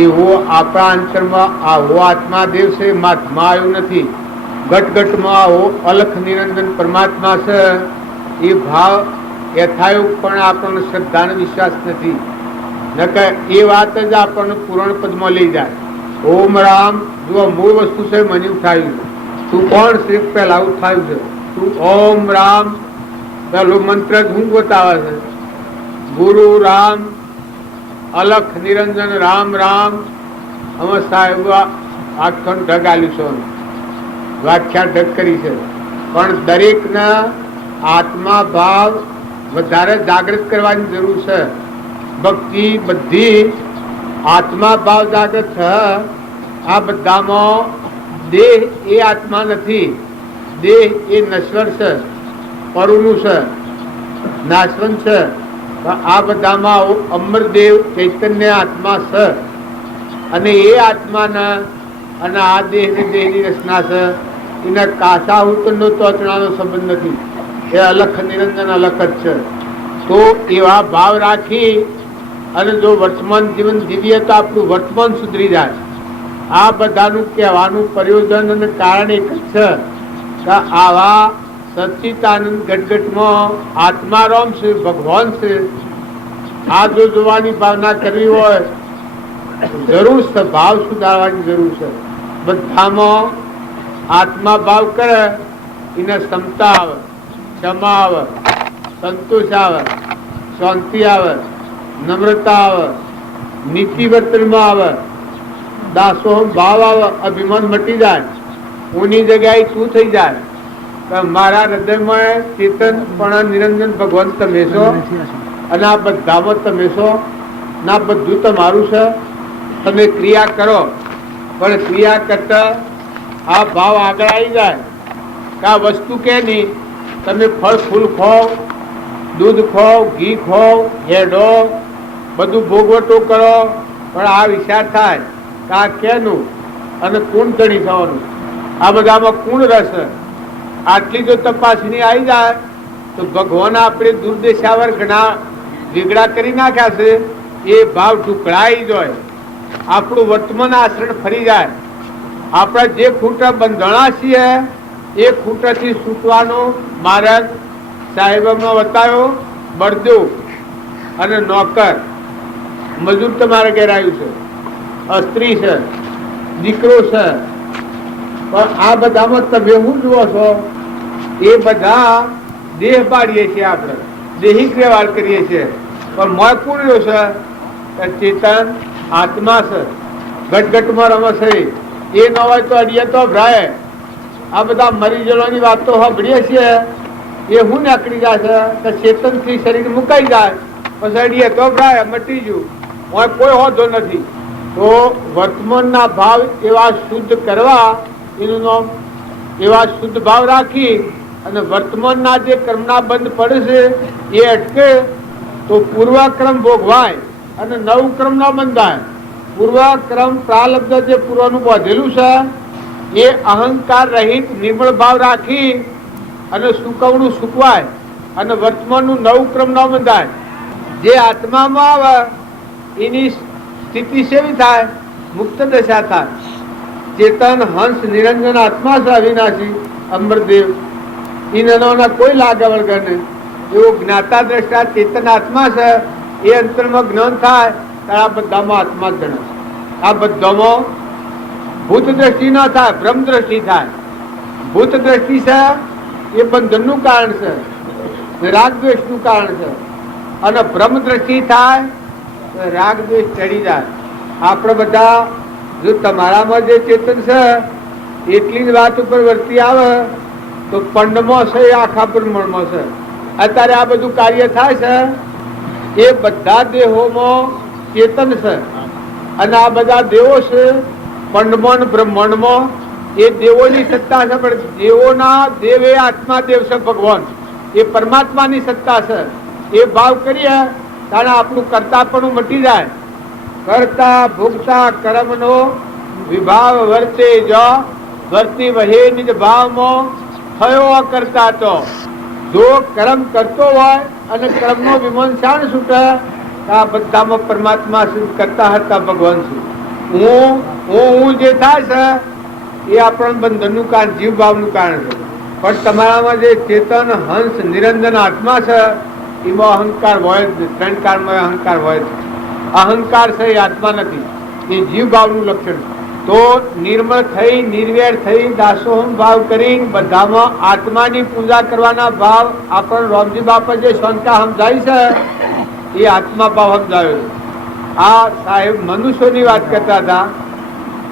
એવો આપણા અંતરમાં આવો આત્મા દેવ છે, મહાત્મા આવ્યું નથી. ઘટઘટમાં આવો અલખ નિરંજન પરમાત્મા છે એ ભાવ યથાયોગ પણ આપણને શ્રદ્ધાનો વિશ્વાસ નથી. નકર એ વાત જ આપણને પૂરણ પદમાં લઈ જાય. ઓમ રામ જો મૂળ વસ્તુ છે મને ઉઠાવ્યું. તું કોણ છે? પહેલા ઉઠાવ્યું છે તું. ઓમ રામ પેલો મંત્ર જ હું બતાવે છે. ગુરુ રામ અલખ નિરંજન રામ રામ. અમે સાહેબ આખ્યાન ઢગ આલ્યું છે, વ્યાખ્યા ઢગ કરી છે. પણ દરેકના આત્મા ભાવ વધારે જાગૃત કરવાની જરૂર છે. ભક્તિ બધી આત્મા ભાવ જાગૃત છે. આ બધામાં દેહ એ આત્મા નથી. દેહ એ નશ્વર છે, પરુનું છે, નાશવંત છે. આ બધામાં અમરદેવ ચૈતન્ય આત્મા છે. અને એ આત્માના અને આ દેહ ને દેહની રચના છે. એના કાસા ઉત્તરનો તોતણાનો સંબંધ નથી. એ અલખ નિરંજન અલખ જ છે. તો એવા ભાવ રાખી અને જો વર્તમાન જીવન જીવીએ તો આપણું વર્તમાન સુધરી જાય. આ બધાનું કહેવાનું પ્રયોજન અને કારણ એક જ છે કે આવા સચ્ચિદાનંદ ગટગટમાં આત્મા રામ છે, ભગવાન છે. આ જો જોવાની ભાવના કરવી હોય જરૂર છે, ભાવ સુધારવાની જરૂર છે. બધામાં આત્મા ભાવ કરે એને ક્ષમતા આવે, ક્ષમા આવે, સંતોષ આવે, શાંતિ આવે, નમ્રતા આવે, નીતિ વર્તનમાં આવે, દાસોહમ ભાવ આવે, અભિમાન મટી જાય. ઉની જગ્યાએ શું થઈ જાય કે મારા હૃદયમાં ચેતન પણ નિરંજન ભગવાન તમે છો અને આ બધામાં તમે છો ના બધું તમારું છે. તમે ક્રિયા કરો પણ ક્રિયા કરતા આ ભાવ આગળ આવી જાય કે આ વસ્તુ કે નહીં. તમે ફળ ફૂલ ખાઓ, દૂધ ખાઓ, ઘી ખાઓ, હેડો, બધું ભોગવટો કરો, પણ આ વિચાર થાય કે આ કેનું અને કોણ ધણી થવાનું. આ બધામાં કોણ રસ? આટલી જો તપાસની આવી જાય તો ભગવાન આપણે દુર્દેશાવર ઘણા વેગળા કરી નાખ્યા છે. એ ભાવ ટુકડાઈ જાય, આપણું વર્તમાન આચરણ ફરી જાય. આપણા જે ખૂટા બંધણા છીએ એ ખૂટાથી છૂટવાનો માર્ગ સાહેબમાં બતાવ્યો. બળદેવ અને નોકર મજૂર તમારે ઘેર આવ્યું છે, સ્ત્રી છે, દીકરો છે. પણ આ બધામાં તમે શું જુઓ છો? એ બધા દેહ પાડીએ છીએ, આપણે દેહિક વ્યવહાર કરીએ છીએ. પણ મોય કોણ રહ્યો છે? ચેતન આત્મા છે, ઘટઘટમાં રમે છે. એ ન હોય તો અડીએ તો ભરાય. આ બધા મરી જવાની વાતો સાંભળીએ છીએ એ હું નીકળી જાય છે કે ચેતન થી શરીર મુકાઈ જાય પછી અડીએ તો ભરાય, મટી ગયું. હોય કોઈ હોતો નથી. તો વર્તમાનના ભાવ એવા શુદ્ધ કરવા, એનું નામ એવા શુદ્ધ ભાવ રાખી અને વર્તમાનના જે કર્મના બંધ પડે છે એ અટકે તો પૂર્વક્રમ ભોગવાય અને નવ ક્રમ ન બંધાય. પૂર્વક્રમ પ્રાલબ્ધ જે પૂર્વનું બાંધેલું છે એ અહંકાર રહિત નિર્મળ ભાવ રાખી અને સુકવણું સુકવાય અને વર્તમાનનું નવું ક્રમ ન બંધાય. જે આત્મામાં આવે એની સ્થિતિ સેવી થાય, મુક્ત દશા થાય. ચેતન હંસ નિરંજન આત્મા છે, અવિનાશી અમરદેવ. એ નાના કોઈ લાગે વગર ને એવું જ્ઞાતા દ્રષ્ટા ચેતન આત્મા છે એ અંતરમાં જ્ઞાન થાય ત્યારે આ બધામાં આત્મા જ ગણે છે. આ બધામાં ભૂત દ્રષ્ટિ ના થાય, બ્રહ્મ દ્રષ્ટિ થાય. ભૂત દ્રષ્ટિ છે એ બંધનનું કારણ છે, રાગ દ્વેષનું કારણ છે. અને બ્રહ્મ દ્રષ્ટિ થાય તો રાગ દ્વેષ ચડી જાય. આપણે બધા જો તમારામાં જે ચેતન છે એટલી જ વાત ઉપર વર્તી આવે તો પંડમાં છે એ આખા બ્રહ્માંડમાં છે. અત્યારે આ બધું કાર્ય થાય છે એ બધા દેહોમાં ચેતન છે અને આ બધા દેવો છે પંડમાં ને બ્રહ્માંડમાં એ દેવોની સત્તા છે. પણ દેવોના દેવ એ આત્મા દેવ છે ભગવાન, એ પરમાત્માની સત્તા છે. એ ભાવ કરીએ ત્યારે આપણું કરતા પણ મટી જાય. કરતા ભોગતા કર્મનો વિભાવ વર્તે જો વર્તી વહે નિજ ભાવમાં થયો કરતા. તો જો કર્મ કરતો હોય અને કર્મનો વિમોન શાણ છૂટે તો આ બધામાં પરમાત્મા કરતા હતા ભગવાન છે. હું જે થાય છે એ આપણા બંધનનું કારણ, જીવ ભાવનું કારણ છે. પણ તમારામાં જે ચેતન હંસ નિરંજન આત્મા છે એમાં અહંકાર હોય જ. ત્રણ કાળમાં અહંકાર હોય છે. અહંકાર છે એ આત્મા નથી, એ જીવ ભાવનું લક્ષણ છે. તો નિર્મળ થઈ નિર્વેર થઈ દાસોહમ ભાવ કરી બધામાં આત્માની પૂજા કરવાના ભાવ આપણ રામજી બાપા જે શંકા સમજાય છે એ આત્મા ભાવ સમજાયો છે. આ સાહેબ મનુષ્યોની વાત કરતા હતા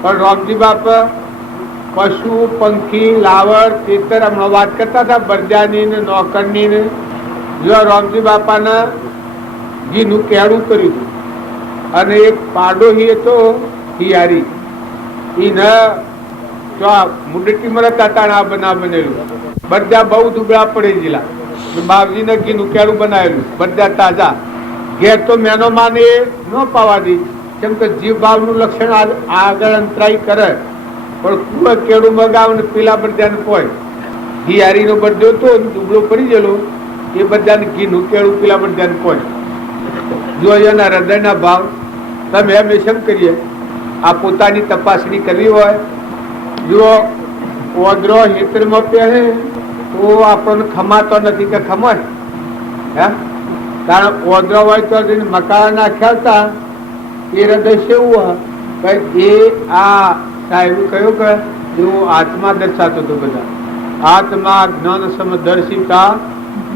પણ રામજી બાપા પશુ પંખી લાવડ તેતર હમણાં વાત કરતા હતા બરજાની ને નોકરની ને. જો રામજી બાપાના ઘીનું કેળું કર્યું હતું અને એક પાડોહી હતો હિયારી ઈ ન તો મુંડટી મરતા હતા આ બના બનેલું. બધા બહુ દુબળા પડી ગયેલા. બાપજીને ઘીનું કેળું બનાવેલું બધા તાજા. ઘેર તો મેનો માને ન પાવા દી કેમ કે જીવ ભાવનું લક્ષણ આગળ અંતરાય કરે. પણ કુવા કેળું મગાવ ને પેલા બધાને કોઈ હિયારીનો બધો હતો દુબળો પડી ગયેલો એ બધાને ઘીનું કેળું પેલા બધાને કોઈ. જો એના હૃદયના ભાવ તમે એમ એમ કરીએ આ પોતાની તપાસણી કરવી હોય. જો ઓદરો હેતરમાં પહેરે તો આપણને ખમાતો નથી કે ખમાય હે. કારણ ઓદરો હોય તો મકાન નાખ્યા હતા એ હૃદય કેવું હોય એ આ સાહેબ કહ્યું કે એવું આત્મા દર્શાતો હતો. બધા આત્મા જ્ઞાન સમદર્શિતા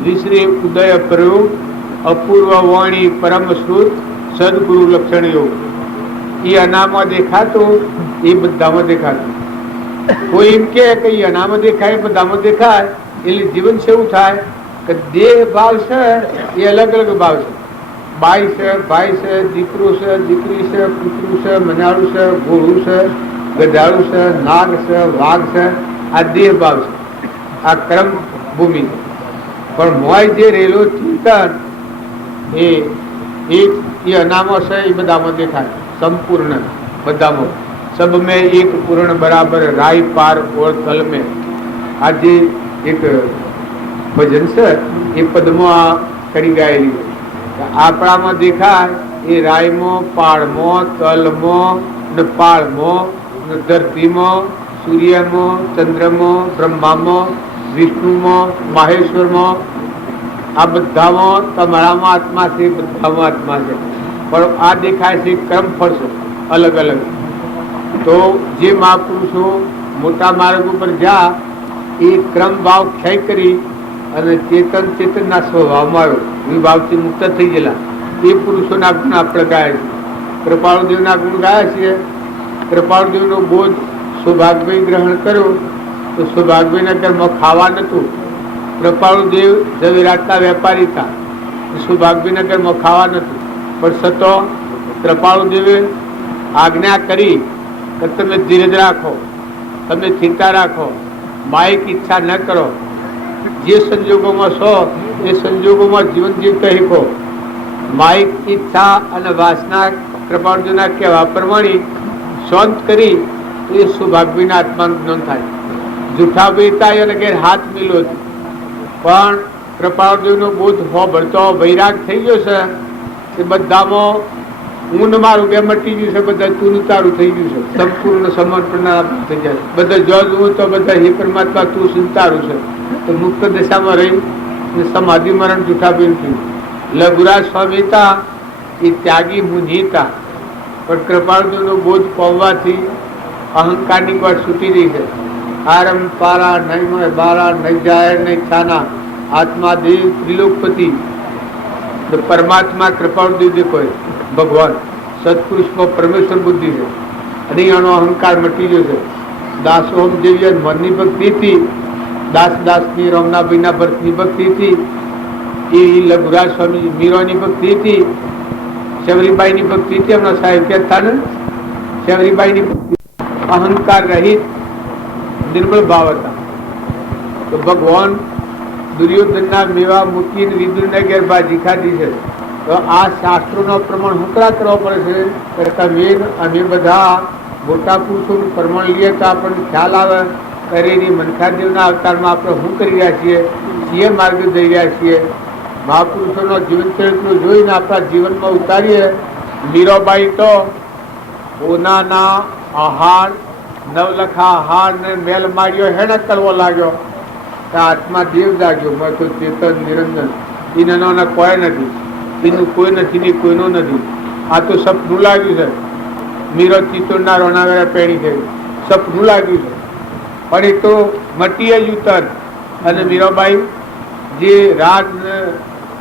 વિશ્રે ઉદય પ્રયોગ અપૂર્વ વાણી પરમ શ્રુત સદગુરુ લક્ષણ યોગ. એ અનામાં દેખાતું એ બધામાં દેખાતું. કોઈ એમ કે અનામાં દેખાય બધામાં દેખાય એટલે જીવન કેવું થાય કે દેહ ભાવ છે એ અલગ અલગ ભાવ છે. બાઈ છે, ભાઈ છે, દીકરો છે, દીકરી છે, કૂતરું છે, મનાળું છે, ઘોડું છે, ગધાડું છે, નાગ છે, વાઘ છે. આ દેહ ભાવ છે, આ કર્મ ભૂમિ છે. પણ મોય જે રેલો ચિંતન એ અનામો છે એ બધામાં દેખાય સંપૂર્ણ બધામાં. સબ મેં એક પૂર્ણ બરાબર રાય પાર ઓર તલ મેં. આ જે એક ભજન છે એ પદમાં કરી ગાયેલી આપણામાં દેખાય એ રાયમાં, પાળમાં, તલમાં ને પાળમાં ને ધરતીમાં, સૂર્યમાં, ચંદ્રમાં, બ્રહ્મામાં, વિષ્ણુમાં, માહેશ્વરમાં. આ બધામાં તમારામાં આત્મા છે, બધામાં આત્મા છે. પણ આ દેખાય છે કર્મ ફળ છે અલગ અલગ. તો જે મહાપુરુષો મોટા માર્ગ ઉપર જા એ ક્રમ ભાવ ક્ષય કરી અને ચેતનના સ્વભાવમાં આવ્યો, વિભાવથી મુક્ત થઈ ગયેલા એ પુરુષોના ગુણ આપણે ગાયા છીએ. કૃપાળુદેવના ગુણ ગાયા છીએ. કૃપાળુદેવનો બોધ સૌભાગભાઈ ગ્રહણ કર્યો તો સૌભાગભાઈના ઘરમાં ખાવા નતું. કૃપાળુદેવ ઝવેરાતના વેપારી હતા, સૌભાગભાઈના ઘરમાં ખાવા નતું. પણ છતાં કૃપાળુદેવે આજ્ઞા કરી કે તમે ધીરજ રાખો, તમે ચિંતા રાખો, માયક ઈચ્છા ન કરો. જે સંજોગોમાં છો એ સંજોગોમાં જીવન જીવતા શીખો. માયક ઈચ્છા અને વાસના કૃપાળુદેવના કહેવા પ્રમાણે શાંત કરી તો એ સૌભાગભાઈના આત્માનું જ્ઞાન થાય. જૂઠા બેતા અને ઘેર હાથ મિલો પણ કૃપાળુદેવનો બોધ હોબળતો વૈરાગ થઈ ગયો છે. એ બધામાં હું ને મારું બે મટી ગયું છે, બધા તું તારું થઈ ગયું છે. સંપૂર્ણ સમર્પણ થઈ જાય બધા જો જુઓ તો બધા હે પરમાત્મા તું તારું છે. તો મુક્ત દશામાં રહી સમાધિ મરણ જૂઠાબેન થયું. લઘુરાજ સ્વામી હતા એ ત્યાગી મુનિ હતા, પણ કૃપાળુનો બોધ પામવાથી અહંકારની વાત છૂટી રહી છે. આરમ પારા નહીં મળે બારા નહીં જાય નહીં છાના આત્મા દેવ ત્રિલોકપતિ પરમાત્મા કૃપાળુ દેવ ભગવાન સત્પુરુષમાં પરમેશ્વર બુદ્ધિ છે અને એનો અહંકાર મટી ગયો છે. દાસોહમ જેવી મનની ભક્તિ હતી, દાસની રમનાભાઈના ભરતની ભક્તિ હતી, એ લઘુરાજ સ્વામી મીરાની ભક્તિ હતી, શબરીબાઈની ભક્તિ હતી. એમના સાહેબ કહેતા ને શબરીબાઈની ભક્તિ અહંકાર રહિત નિર્મળ ભાવ હતા. તો ભગવાન દુર્યોધનના મેવા મૂકીને વિદુરને ઘેર ભાજી ખાધી છે. તો આ શાસ્ત્રોનો પ્રમાણ હુકરા કરવો પડે છે. તમે અમે બધા મોટા પુરુષોનું પ્રમાણ લઈએ તો આપણને ખ્યાલ આવે કરેલી મનખાદેવના અવતારમાં આપણે શું કરી રહ્યા છીએ, જે માર્ગ જઈ રહ્યા છીએ. મહાપુરુષોનો જીવન ચરિત્ર જોઈને આપણા જીવનમાં ઉતારીએ. મીરાબાઈ તો ઓનાના આહાર નવલખા આહાર ને મેલ માર્યો હેને કરવો લાગ્યો. આત્મા દેવ જાગ્યો. મેં તો ચેતન નિરંજન એનો કોઈ નથી, એનું કોઈ નથી ને કોઈનું નથી. આ તો સપનું લાગ્યું છે. મીરો ચિત્તોડના રોણાવેરા પેણી છે, સપનું લાગ્યું છે. પણ એ તો મટીએ જ ઉતર. અને મીરાબાઈ જે રાગ ને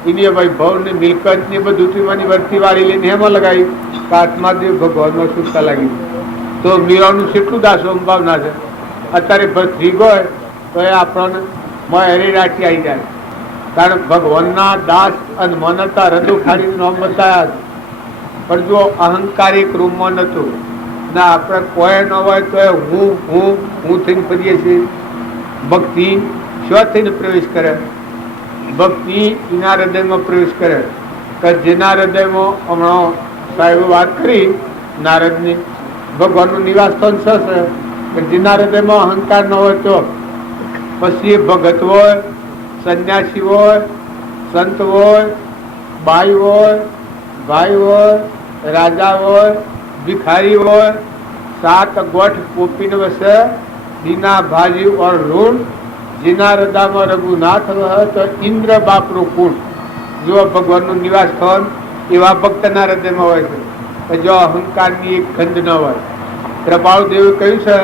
એની ભાઈ ભવ ને મિલકત ને બધું તીવાની વર્તી વાળી લઈને એમાં લગાવી કે આત્માદેવ ભગવાનમાં સુરતા લાગી. તો મીરાનું કેટલું દાસો ભાવના છે. અત્યારે ભરતી ગયો તો એ આપણને હરી રાઠી આવી જાય. કારણ ભગવાનના દાસ અને મનતા રદો ખાડીને નામ બતાવ્યા. પણ જો અહંકાર એક રૂમમાં નતું ને આપણે કોઈ ન હોય તો હું થઈને ફરીએ છીએ. ભક્તિ સ્વ થઈને પ્રવેશ કરે. ભક્તિ એના હૃદયમાં પ્રવેશ કરે કે જેના હૃદયમાં હમણાં સાહેબે વાત કરી નારદની ભગવાનનું નિવાસ સ્થાન છે કે જેના હૃદયમાં અહંકાર ન હોય તો પછી એ ભગત હોય, સંન્યાસી હોય, સંત હોય, બાઈ હોય, ભાઈ હોય, રાજા હોય, ભિખારી હોય, સાત ગોઠ પોપીને વસે દીના ભાજી ઓર ઋણ જેના હૃદયમાં રઘુનાથ હોય તો ઇન્દ્ર બાપનું કુળ. જો ભગવાનનું નિવાસ સ્થાન એવા ભક્તના હૃદયમાં હોય છે. જો અહંકારની એક ખંડ ન હોય. કૃપાળુ દેવે કહ્યું છે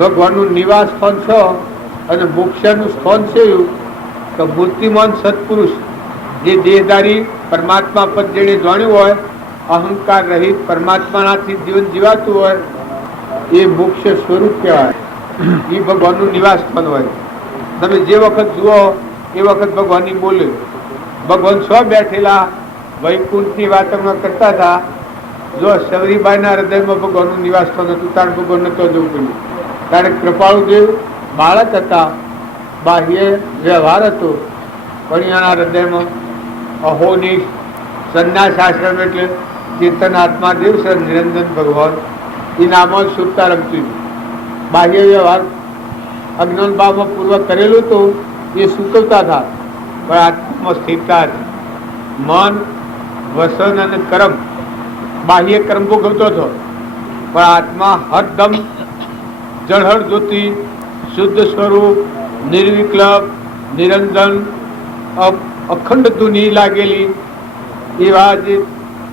ભગવાનનું નિવાસ સ્થાન છો અને મોક્ષનું સ્થાન છે એવું કે મૂર્તિમાન સત્પુરુષ જે દેહધારી પરમાત્મા પદ જેને જાણ્યું હોય, અહંકાર રહિત પરમાત્માનાથી જીવન જીવાતું હોય, એ મોક્ષ સ્વરૂપ કહેવાય. એ ભગવાનનું નિવાસ સ્થાન હોય. તમે જે વખત જુઓ એ વખત ભગવાનની બોલે. ભગવાન સ્વ બેઠેલા વૈકુંઠની વાત અમે કરતા હતા. જો શબરીબાઈના હૃદયમાં ભગવાનનું નિવાસ સ્થાન હતું તાર ભગવાન નતો જવું પડ્યું. કારણ કૃપાળુ દેવ બાળક હતા, બાહ્ય વ્યવહાર હતો, પણ એના હૃદયમાં અહોનિશ સંન્યાસ આશ્રમ એટલે ચેતન આત્મા દેવ છે નિરંજન ભગવાન એ નામો સુરતા રમતું. બાહ્ય વ્યવહાર અજ્ઞાન ભાવમાં પૂર્વક કરેલું હતું એ સૂકવતા હતા, પણ આત્મામાં સ્થિરતા હતી. મન, વસન અને કર્મ બાહ્ય કર્મ ભોગવતો હતો, પણ આત્મા હરદમ જળહર જ્યોતિ શુદ્ધ સ્વરૂપ નિર્વિકલ્પ નિરંજન અખંડ ધૂની લાગેલી એવા જે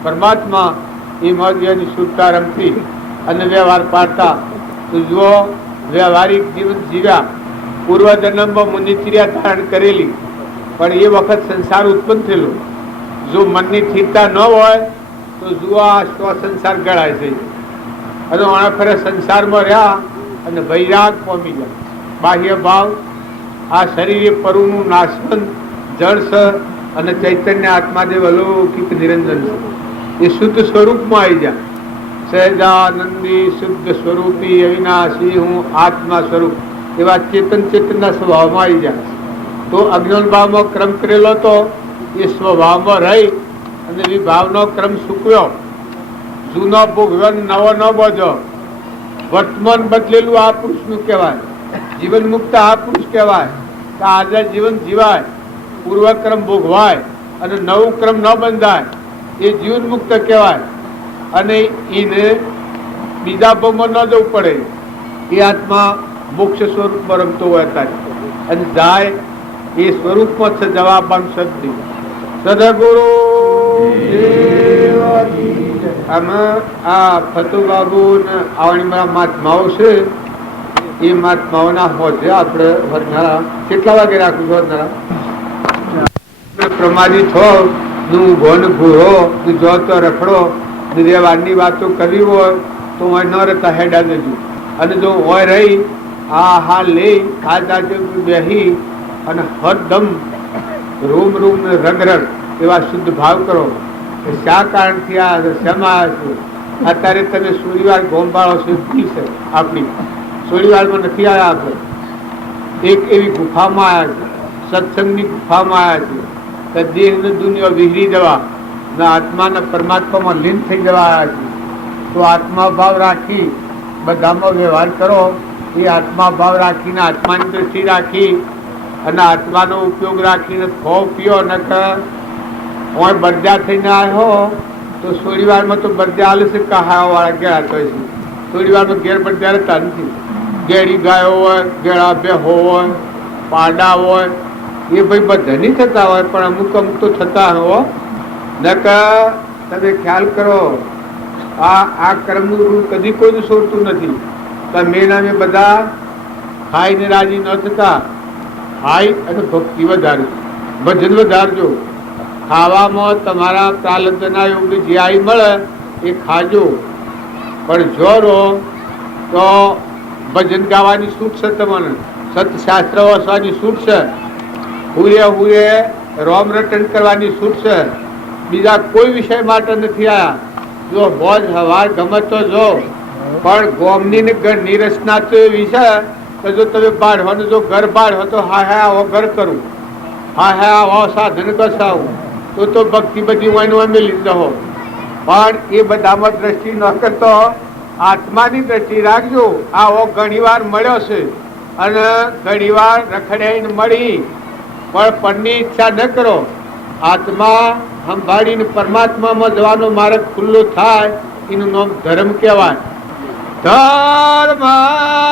પરમાત્મા એ મહત્વની સુરતા રમતી અને વ્યવહાર પાડતા. તો જુઓ વ્યવહારિક જીવન જીવ્યા, પૂર્વજન્મમાં મુનિચર્યા ધારણ કરેલી, પણ એ વખત સંસાર ઉત્પન્ન થયેલો. જો મનની સ્થિરતા ન હોય તો જુઓ આ સંસાર ગળાય છે. અને આના ફરે સંસારમાં રહ્યા અને વૈરાગ પામી ગયા. બાહ્ય ભાવ આ શરીરે પરનું નાશવંત જળ છે અને ચૈતન્ય આત્માદેવ અલૌકિક નિરંજન છે. એ શુદ્ધ સ્વરૂપમાં આવી જાય. સહેજાનંદી શુદ્ધ સ્વરૂપી અવિનાશી હું આત્મા સ્વરૂપ એવા ચેતનના સ્વભાવમાં આવી જાય. તો અજ્ઞાન ભાવમાં ક્રમ કરેલો તો એ સ્વભાવમાં રહી અને વિભાવનો ક્રમ સૂકવ્યો. જૂનો ભોગવ્યો નવો ન બોજો. વર્તમાન બદલેલું આ પુરુષનું કહેવાય. જીવન મુક્ત આ પુરુષ કહેવાય. કે આજે જીવન જીવાય, પૂર્વક્રમ ભોગવાય અને નવું ક્રમ ન બંધાય એ જીવન મુક્ત કહેવાય. અને એને બીજા ભાવમાં ન જવું પડે. એ આત્મા મોક્ષ સ્વરૂપમાં રમતો હોય ત્યારે અને જાય એ સ્વરૂપમાં છે જવાબ સદગુરુ સદગુરુ આમાં આ ફતુ બાબુ ને આવણીમાં મહાત્માઓ છે એ મહાત્માઓના હોજે આપણે વધનારા કેટલા વાગે રાખું છું વધનારા પ્રમાદી છો નું ઉભો ને ઘૂરો જો તો રખડો વ્યવહારની વાતો કરવી હોય તો હોય ન રહેતા હેડા દેજો અને જો હોય રહી હા લઈ આ જાતે બેહી અને હરદમ રૂમ ને રગ એવા શુદ્ધ ભાવ કરો કે શા કારણથી આ શેમાં આવ્યા છે અત્યારે તમે સોળીવાર ગોમબાળો છે આપણી સોળીવારમાં નથી આવ્યા આપણે એક એવી ગુફામાં આવ્યા છે સત્સંગની ગુફામાં આવ્યા છે કે દેહની દુનિયા વિહરી જવા ને આત્માના પરમાત્મામાં લીન થઈ જવા આવ્યા છે તો આત્મા ભાવ રાખી બધામાં વ્યવહાર કરો એ આત્મા ભાવ રાખીને આત્માની દ્રષ્ટિ રાખી અને આત્માનો ઉપયોગ રાખીને ખો પીઓ ન હોય બરજા થઈને આવ્યો તો થોડી વારમાં તો બરજા હાલે છે કહાવા વાળા ગેળા થાય છે થોડી વારમાં ઘેર બરજા રહેતા નથી ગેડી ગાયો હોય ગેળા બે હોય પાડા હોય એ ભાઈ બધા નહીં થતા હોય પણ અમુક તો થતા હો નક તમે ખ્યાલ કરો આ કર્મનું રૂપ કદી કોઈનું છોડતું નથી તમે નામે બધા ખાઈને રાજી ન થતા ખાઈ અને ભક્તિ વધારજો ભજન વધારજો ખાવામાં તમારા પ્રાલબ્ધના યોગ્ય જે આઈ મળે એ ખાજો પણ જો રહો તો ભજન ગાવાની છૂટ છે તમને સતશાસ્ત્ર વાંચવાની છૂટ છે હુએ રોમ રટન કરવાની છૂટ છે બીજા કોઈ વિષય માટે નથી આયા જો હોજ હવાર ગમે તો જો પણ ગોમની ને ઘરની રચના તો એવી છે કે જો તમે બાળો ને જો ઘર બાળો તો હા આવો ઘર કરું હા આવો સાધન કસાવું તો ભક્તિ બધી હોય મેલી રહો પણ એ બધામાં દ્રષ્ટિ ન કરતો આત્માની દ્રષ્ટિ રાખજો આવો ઘણી વાર મળ્યો છે અને ઘણી વાર રખડાઈને મળી પણ પરની ઈચ્છા ન કરો આત્મા સંભાળીને પરમાત્મામાં જવાનો માર્ગ ખુલ્લો થાય એનું નામ ધર્મ કહેવાય ધર્મ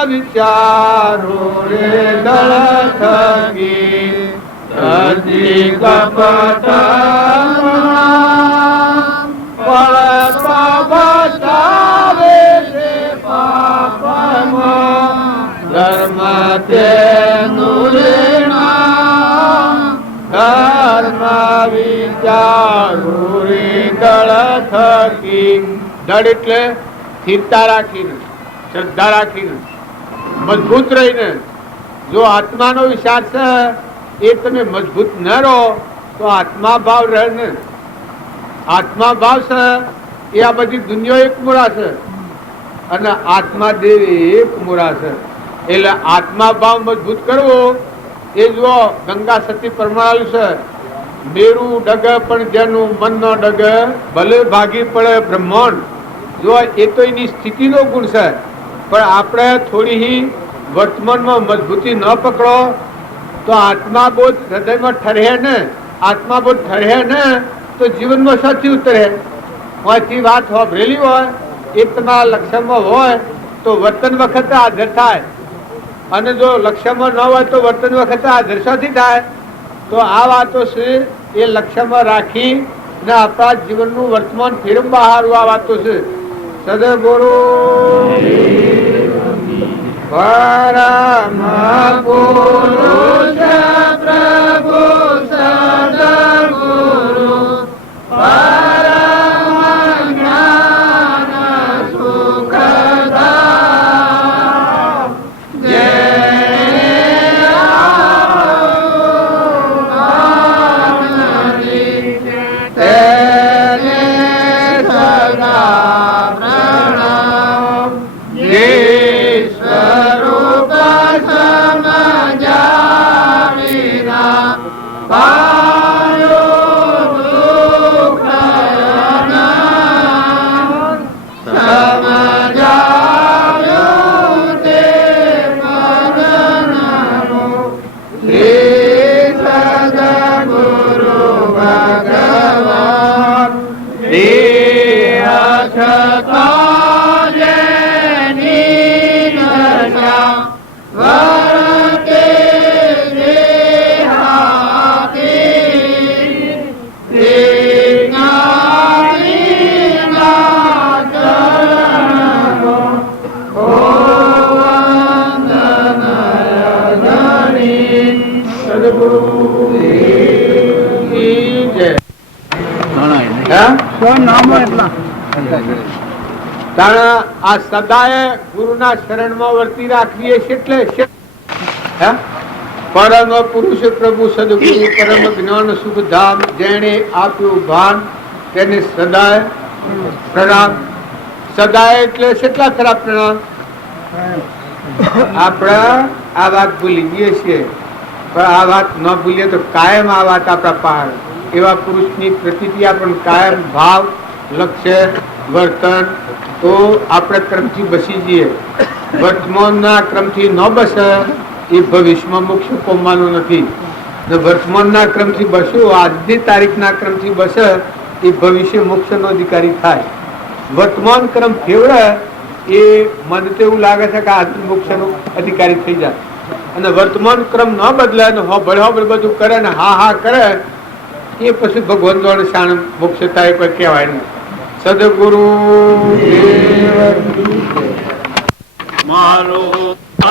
વિચારો રે દળ થકી સજી કપટ બતાવે છે પાપમાં ધર્મ તેનું ધર્મ વિચારો રે દળ થકી દળ એટલે સ્થિરતા રાખીને શ્રદ્ધા રાખીને મજબૂત રહીને જો આત્માનો વિચાર છે એ તમે મજબૂત ન રહો તો આત્મા ભાવ રહે ને આત્મા ભાવ છે એ આ બધી દુનિયા એક મૂળા છે અને આત્મા દેવ એક મૂળા છે એટલે આત્મા ભાવ મજબૂત કરવો એ જો ગંગા સતી પરમાણુ છે મેરું ડગ પણ જેનું મન નો ડગ ભલે ભાગી પડે બ્રહ્માંડ જો એ તો એની સ્થિતિનો ગુણ છે પણ આપણે થોડી વર્તમાનમાં મજબૂતી ન પકડો તો આત્માબોધ હૃદયમાં ઠરે ને આત્માબોધ ઠરે ને તો જીવનમાં સાચી ઉતરે અહીંથી વાત સાંભળેલી હોય એ તમારા લક્ષ્યમાં હોય તો વર્તન વખતે હાજર થાય અને જો લક્ષ્યમાં ન હોય તો વર્તન વખતે હાજર શાથી થાય તો આ વાતો છે એ લક્ષ્યમાં રાખી ને આપણા જીવનનું વર્તમાન ફેરવ બહાર આ વાતો છે સદગુરુ પરમ પુરુષ પ્રભુ સદગુરુ પરમ જ્ઞાન સુખદા જે તેને સદા પ્રણામ. โย સ્વરૂપ સમજાય તાણા આ સદાય ગુરુના શરણમાં વર્તી રાખીએ એટલે હે? પરમ પુરુષ પ્રભુ સદગુરુ પરમ જ્ઞાન સુખ ધામ જેણે આપ્યું ભાન તેને સદાય પ્રણામ. સદાય એટલે કેટલા ખરા પ્રણામ? આપણે આ વાત ભૂલી ગઈએ છીએ, પણ આ વાત ન ભૂલીએ તો કાયમ આ વાત આપણા પહાડ એવા પુરુષની પ્રતિક્રિયા પણ કાયમ ભાવ લક્ષ્ય વર્તન તો આપણે ક્રમથી બસી જઈએ. વર્તમાનના ક્રમથી ન બસે એ ભવિષ્યમાં મોક્ષ પામવાનું નથી. વર્તમાનના ક્રમથી બસો આજની તારીખના ક્રમથી બસે એ ભવિષ્ય મોક્ષનો અધિકારી થાય. વર્તમાન ક્રમ ફેવડે એ મને તો એવું લાગે છે કે આજની મોક્ષનો અધિકારી થઈ જાય. અને વર્તમાન ક્રમ ન બદલે ને હોબળ બધું કરે ને હા હા કરે એ પછી ભગવાન દ્વારા શાણ મોક્ષ થાય કોઈ કહેવાય નહીં. સદગુરુ મારો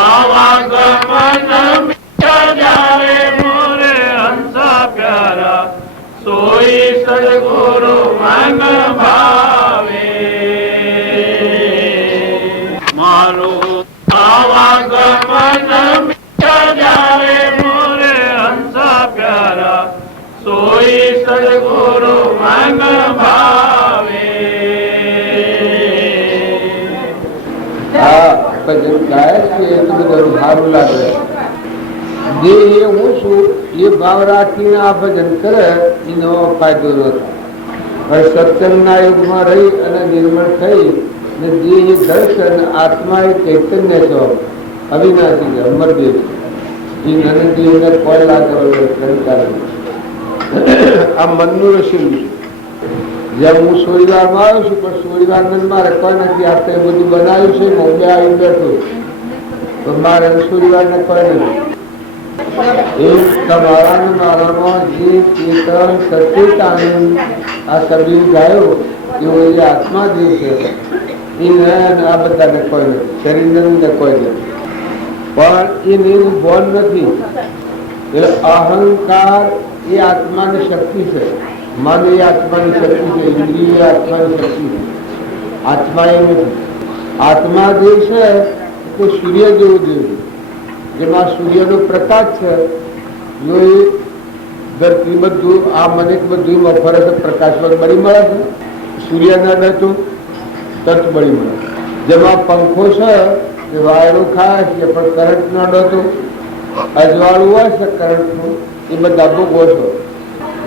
આવાગમન જાવે મોરે હંસા પ્યારા સોઈ સદગુરુ મન ભાવે. મારો આવાગમન જાવે મોરે હંસા પ્યારા સોઈ સદગુરુ મન ભાવે. ભજન ગાય છે એ બધું સારું લાગે. જે હું છું એ ભાવ રાખીને આ ભજન કરે એનો ફાયદો ન થાય. સત્સંગના યુગમાં રહી અને નિર્મળ થઈ ને જે દર્શન આત્મા એ ચૈતન્ય છો અવિનાશી છે અમરદેવ એ નંદજીને કોઈ લાગે આ મનનું રસીલું છે. જેમ હું સોળીવારમાં આવ્યો છું પણ સોળીવાર મારે કોઈ નથી આપણે બધું બનાવ્યું છે હું બે આવી બેઠો તો મારે સોળીવાર ને કોઈ નથી. એક તમારા મારામાં જે ચેતન સચિત આનંદ આ કબીર ગાયો એવો જે આત્મા જે છે એને આ બધાને કોઈ નથી, શરીરને કોઈ નથી, પણ એનું બોન નથી. એટલે અહંકાર એ આત્માની શક્તિ છે, મન એ આત્માની શક્તિ છે, ઇન્દ્રિય એ આત્માની શક્તિ છે, આત્મા એ નથી. આત્મા જે છે તે સૂર્ય જેવું દેવું જેમાં સૂર્યનો પ્રકાશ છે. જો એ ધરતી બધું આ મને બધું ફરે છે પ્રકાશમાં બળી મળે છે, સૂર્ય ન રહેતું તરત બળી મળે. જેમાં પંખો છે એ વાયરો ખાય છે પણ કરંટ ન ડતું, અજવાળું હોય છે કરંટનું એ બધા ભોગવો છો,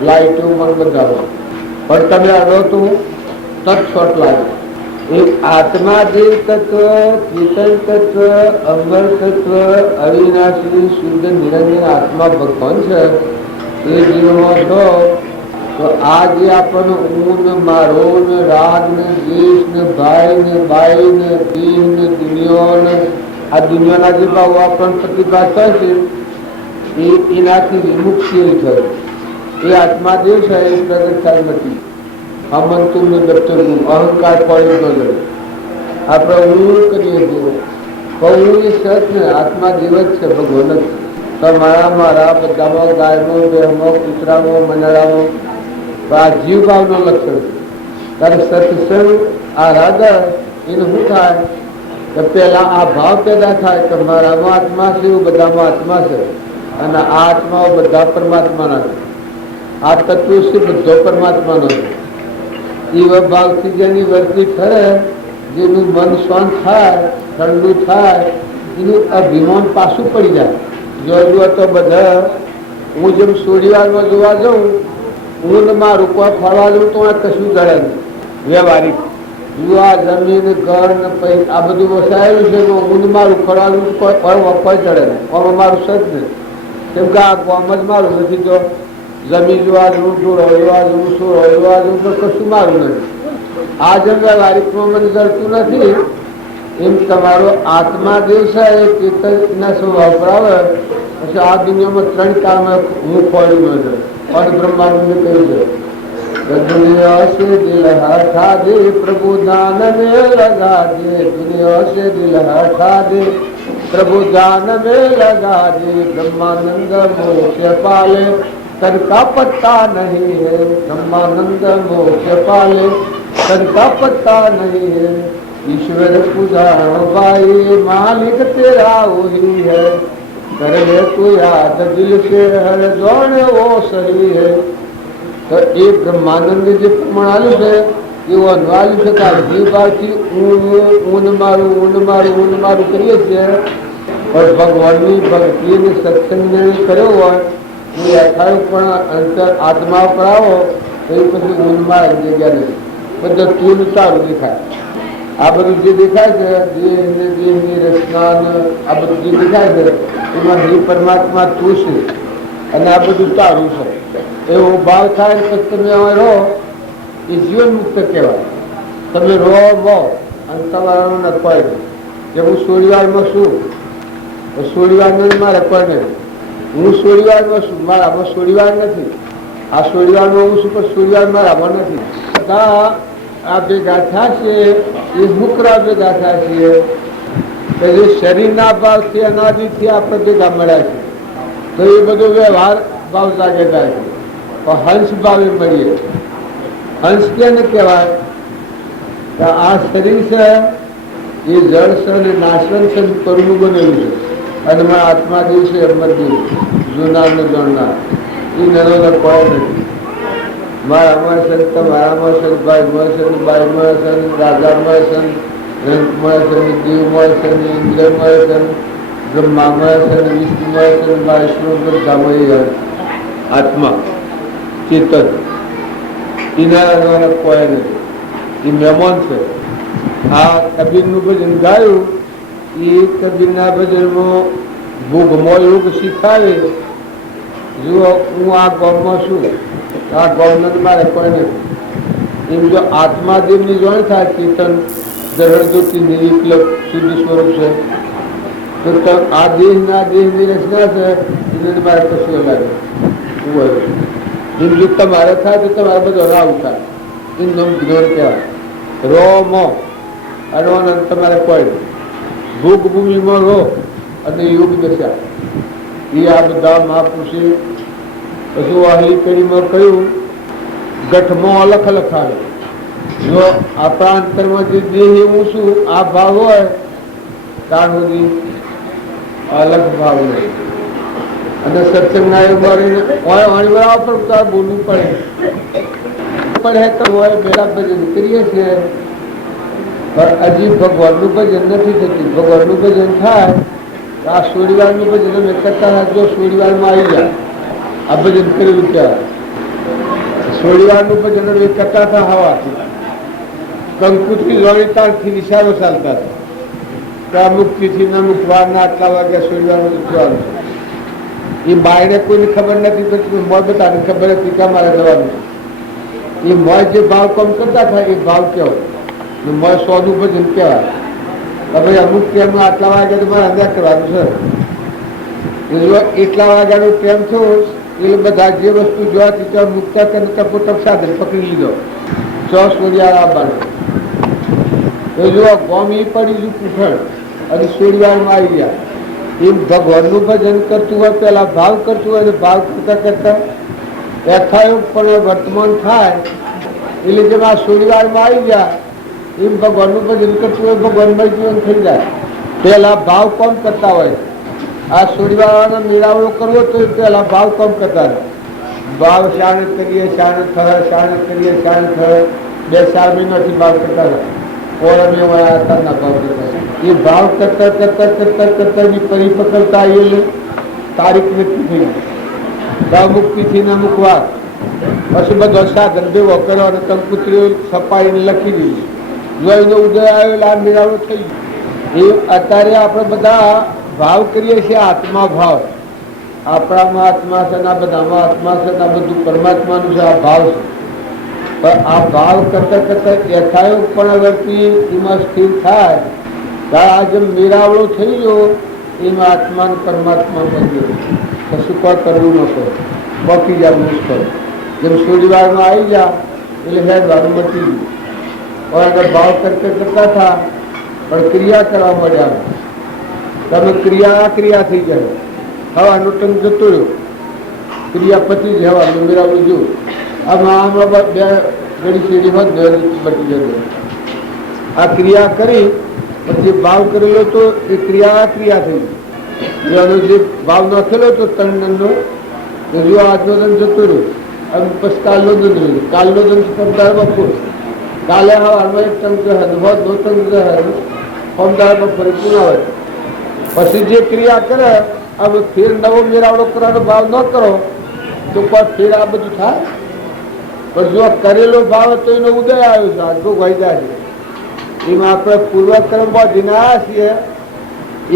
લાઈટો પણ બધા પણ તમે અડો તો તરત શોર્ટ લાગે. એક આત્મા જે તત્વ, ચેતન તત્વ, અમર તત્વ, અવિનાશી શુદ્ધ નિરંજન આત્મા ભગવાન છે એ જીવનમાં છો તો આ જે આપણને ઊન મારો ને રાગ ને દ્વેષ ને ભાઈ ને બાઈ ને દીહ ને દુનિયા ને આ દુનિયાના જે ભાવ આપણને પ્રતિભા થાય છે એનાથી વિમુક્તિ થાય. એ આત્મા જે છે એ પ્રગટ થાય નથી. આમંતું ને દફતરનું અહંકાર પડી ન જાય. આપણે હું કરીએ છીએ પણ હું એ સત ને આત્મા જીવ જ છે, ભગવાન જ. તમારા મારા બધામાં ગાયમાં બેહમાં કૂતરામાં મનડામાં આ જીવ ભાવનો લક્ષણ છે. ત્યારે સત્સંગ આ રાધા એને શું થાય કે પેલા આ ભાવ પેદા થાય કે મારામાં આત્મા છે એવું બધામાં આત્મા છે અને આ આત્માઓ બધા પરમાત્માના છે. આ તત્વ છે બધો પરમાત્માનો છે. એવા ભાવથી જેની વર્તી ફરે, જેનું મન શાંત થાય, ઠંડુ થાય, એનું અભિમાન પાછું પડી જાય. જોયું તો બધા હું જેમ સોડીવારમાં જોવા જાઉં હું મારું કોઈ ફરવા જાઉં તો કશું જડે નહીં. વ્યવહારિક યુવા જમીન ઘર ને પૈસા આ બધું વસાયેલું છે હું મારું ફરવા જાઉં કોઈ ચડે નહીં. આમાં મારું સજ નહીં કેમ કે આ ગામ જ મારું નથી. તો જમીન જોવા જવું, જોડો જોવા જવું, સોળો જોવા જવું પણ કશું મારું નથી. આ જેમ વ્યવહારિકમાં મને જડતું નથી એમ તમારો આત્મા જે છે એ ચેતનના સ્વભાવ પર આવે પછી આ દુનિયામાં ત્રણ કાળમાં હું ખોલ્યું છે और ब्रह्मांड में કહ્યું છે दुनिया से दिल हटा दे प्रभु दान में लगा दे, दुनिया से दिल हटा दे प्रभु दान में लगा दे, ब्रह्मानंद मोक्ष पाले तन का पत्ता नहीं है, ब्रह्मानंद मोक्ष पाले तन का पत्ता नहीं है, ईश्वर पुजारो भाई मालिक तेरा वही है, कर ले तू याद दिल से हर जोड़ वो सही है। तो एक ब्रह्मानंद जी प्रमाण है कि वो अनवाली से का जीवाची ऊन मारू करिए छे, पर भगवाननी भक्ति ने सत्संग ने कर्यो હોય એ અખાડું અંતર આત્મા પર આવો તો એ પછી ઊનમાં જગ્યા નથી, બધા તું તારું દેખાય। આ બધું જે દેખાય છે દેહની રચના આ બધું જે દેખાય છે એમાં હે પરમાત્મા તું છે અને આ બધું તારું છે એવો ભાવ થાય પછી તમે હવે રહો એ જીવન મુક્ત કહેવાય। તમે રહો બહો અને તમારો ન કોઈ જે હું સોળીવારમાં છું સોળીવાર મારે કોઈ નહીં, હું સોળીવારમાં છું મારામાં સોળીવાર નથી, આ સોળીવારમાં હું છું પણ સોળીવાર મારામાં નથી। બધા આ ભેગા થયા છે એ મુકરા ભેગા થયા છીએ કે જે શરીરના ભાવથી અનાદિથી આપણે ભેગા મળ્યા છે તો એ બધો વ્યવહાર ભાવ જાગે થાય છે, પણ હંસ ભાવે મળીએ। હંસ કેને કહેવાય કે આ શરીર છે એ જળ છે અને નાશવંત છે કરવું બનેલું છે અને મારા આત્મા જે છે અમરદેવ જોનાર ને જાણનાર એ નરો કોઈ નથી। મારામાં છે તમારામાં છે ભાઈમાં છે બાઈમાં છે રાજામાં છે રંગમાં છે દેવમાં છે ઇન્દ્રમાં છે બ્રહ્મામાં છે વિષ્ણુમાં છે વૈષ્ણવ બધામાં આત્મા ચેતન એના કોઈ નથી, એ મહેમાન છે। આ કબીરનું ભજન ગાયું એ કબીરના ભજનમાં ભોગમાં યોગ શીખાવે। જો હું આ ગામમાં છું આ ગામનો મારે કોઈ નથી, એમ જો આત્માદેવની જોણ થાય ચેતન જળજ્યોતિ નિર્વિકલ્પ શુદ્ધ સ્વરૂપ છે તો આ દેહની રચના છે એને મારે કશું લાગે એમ જો તમારે થાય તો તમારે બધો રાવ થાય એમ જ્ઞાન કહેવાય। રો મો અને તમારે કોઈ નહીં, ભોગ ભૂમિમાં રહો અને યોગ દશા એ આ બધા મહાપુરુષે પછી વાહલી પેઢીમાં કહ્યું ગઠમાં અલખ લખાવે। જો આપણા અંતરમાં જે દેહ હું છું આ ભાવ હોય ત્યાર સુધી અલગ ભાવ નહીં અને સત્સંગના વાણીવાળા પર તાર બોલવું પડે તો હોય પેલા ભજન કરીએ છીએ પણ હજી ભગવાનનું ભજન નથી થતું। ભગવાનનું ભજન થાય તો આ સોળીવારનું ભજન અમે કરતા જો સોળીવારમાં આવી જાય આ ભજન કરેલું કહેવાય। સોળીવારનું ભજન અમે કરતા હતા હવાથી કંકુથી લોણીતાણથી નિશાળો ચાલતા હતા ત્યાં મુક્તિથી અમુક વારના આટલા વાગ્યા સોળીવારનું જવાનું છે। એ બાયને કોઈને ખબર નથી પછી મોય બધાને ખબર હતી કે અમારે જવાનું છે। એ મોય જે ભાવ કામ કરતા હતા એ ભાવ કેવો મોય સોનું ભજન કહેવાય કે ભાઈ અમુક ટાઈમમાં આટલા વાગ્યા તો મારે અંદર કરવાનું છે। જો એટલા વાગ્યાનો ટાઈમ થયો એટલે બધા જે વસ્તુ જોવાથી ત્યાં મુકતા કે ટપોટપ સાધન પકડી લીધો ચો સોડિયાર આવવાનું તો જો ગોમ એ પડી ગયું પૂઠણ અને સોડિયારમાં આવી ગયા એમ ભગવાનનું ભજન કરતું હોય પેલા ભાવ કરતું હોય અને ભાવ કરતા કરતા યથાયોગ પણ વર્તમાન થાય એટલે જેમ આ સોડિયારમાં આવી ગયા એમ ભગવાનનું ભજન કરતું હોય ભગવાનમય જીવન થઈ જાય। પેલા ભાવ કોણ કરતા હોય આ સોડિયાવાળાનો મેળાવડો કરવો તો પેલા ભાવ કોણ કરતા હોય ભાવ શાણ કરીએ શાણ થયો શાણ કરીએ શાણ થયો 2-4 મહિનાથી ભાવ કરતા હતા પોરમે વાળા ભાવ કરતા એ ભાવ કરતા કરતા કરતા કરતા ની પરિપક્વતા આવેલી તારીખ નક્કી થઈ મુક્તિથી અમુક વાત પછી બધો સાધન ભેગો કર્યો અને કંકુત્રીઓ છપાઈને લખી દીધી જોઈનો ઉદય આવ્યો આ મેળાવડો થઈ ગયો। એ અત્યારે આપણે બધા ભાવ કરીએ છીએ આત્મા ભાવ આપણામાં આત્મા છે આ બધામાં આત્મા છે આ બધું પરમાત્માનું છે આ ભાવ છે પણ આ ભાવ કરતા કરતા યથાયોગ પણ વ્યક્તિ એમાં સ્થિર થાય આ જેમ મેળાવડો થઈ ગયો એમાં આત્મા પરમાત્મા બન્યો કશું કોઈ કરવું ન પડે બાકી જાય મુશ્કેલ જેમ સોડીવારમાં આવી જા એટલે હેડ વાળું મટી ગયું और अगर भाव करते करता था पर क्रिया કરવા મળ્યા તમે ક્રિયા થઈ જાય હવે અનુટન જતો રહ્યો ક્રિયાપતિ જ હવા મેળાવડું જો આમાં બે ઘડી સીડી હોત બટી જતો આ ક્રિયા કરી પછી ભાવ કરેલો તો એ ક્રિયા થઈ. એનો જે ભાવ નાખેલો તો ત્રણ જો આજનો દંડ જતો રહ્યો અને પછી કાલનો દંડ રહ્યો. કાલનો દંડ સમજાય બપોર, કાલે હવામાં એક ટંક હદ હોત દો ટંક હદ સમજાય બપોરે પૂર્ણ હોય. પછી જે ક્રિયા કરે હવે ફેર નવો મેળાવડો કરવાનો ભાવ ન કરો તો કોઈ ફેર આ બધું થાય. પણ જો કરેલો ભાવ તો એનો ઉદય આવ્યો છે, આ ભોગવાઈ જાય છે. એમાં આપણે પૂર્વકર્મ બાંધીના છીએ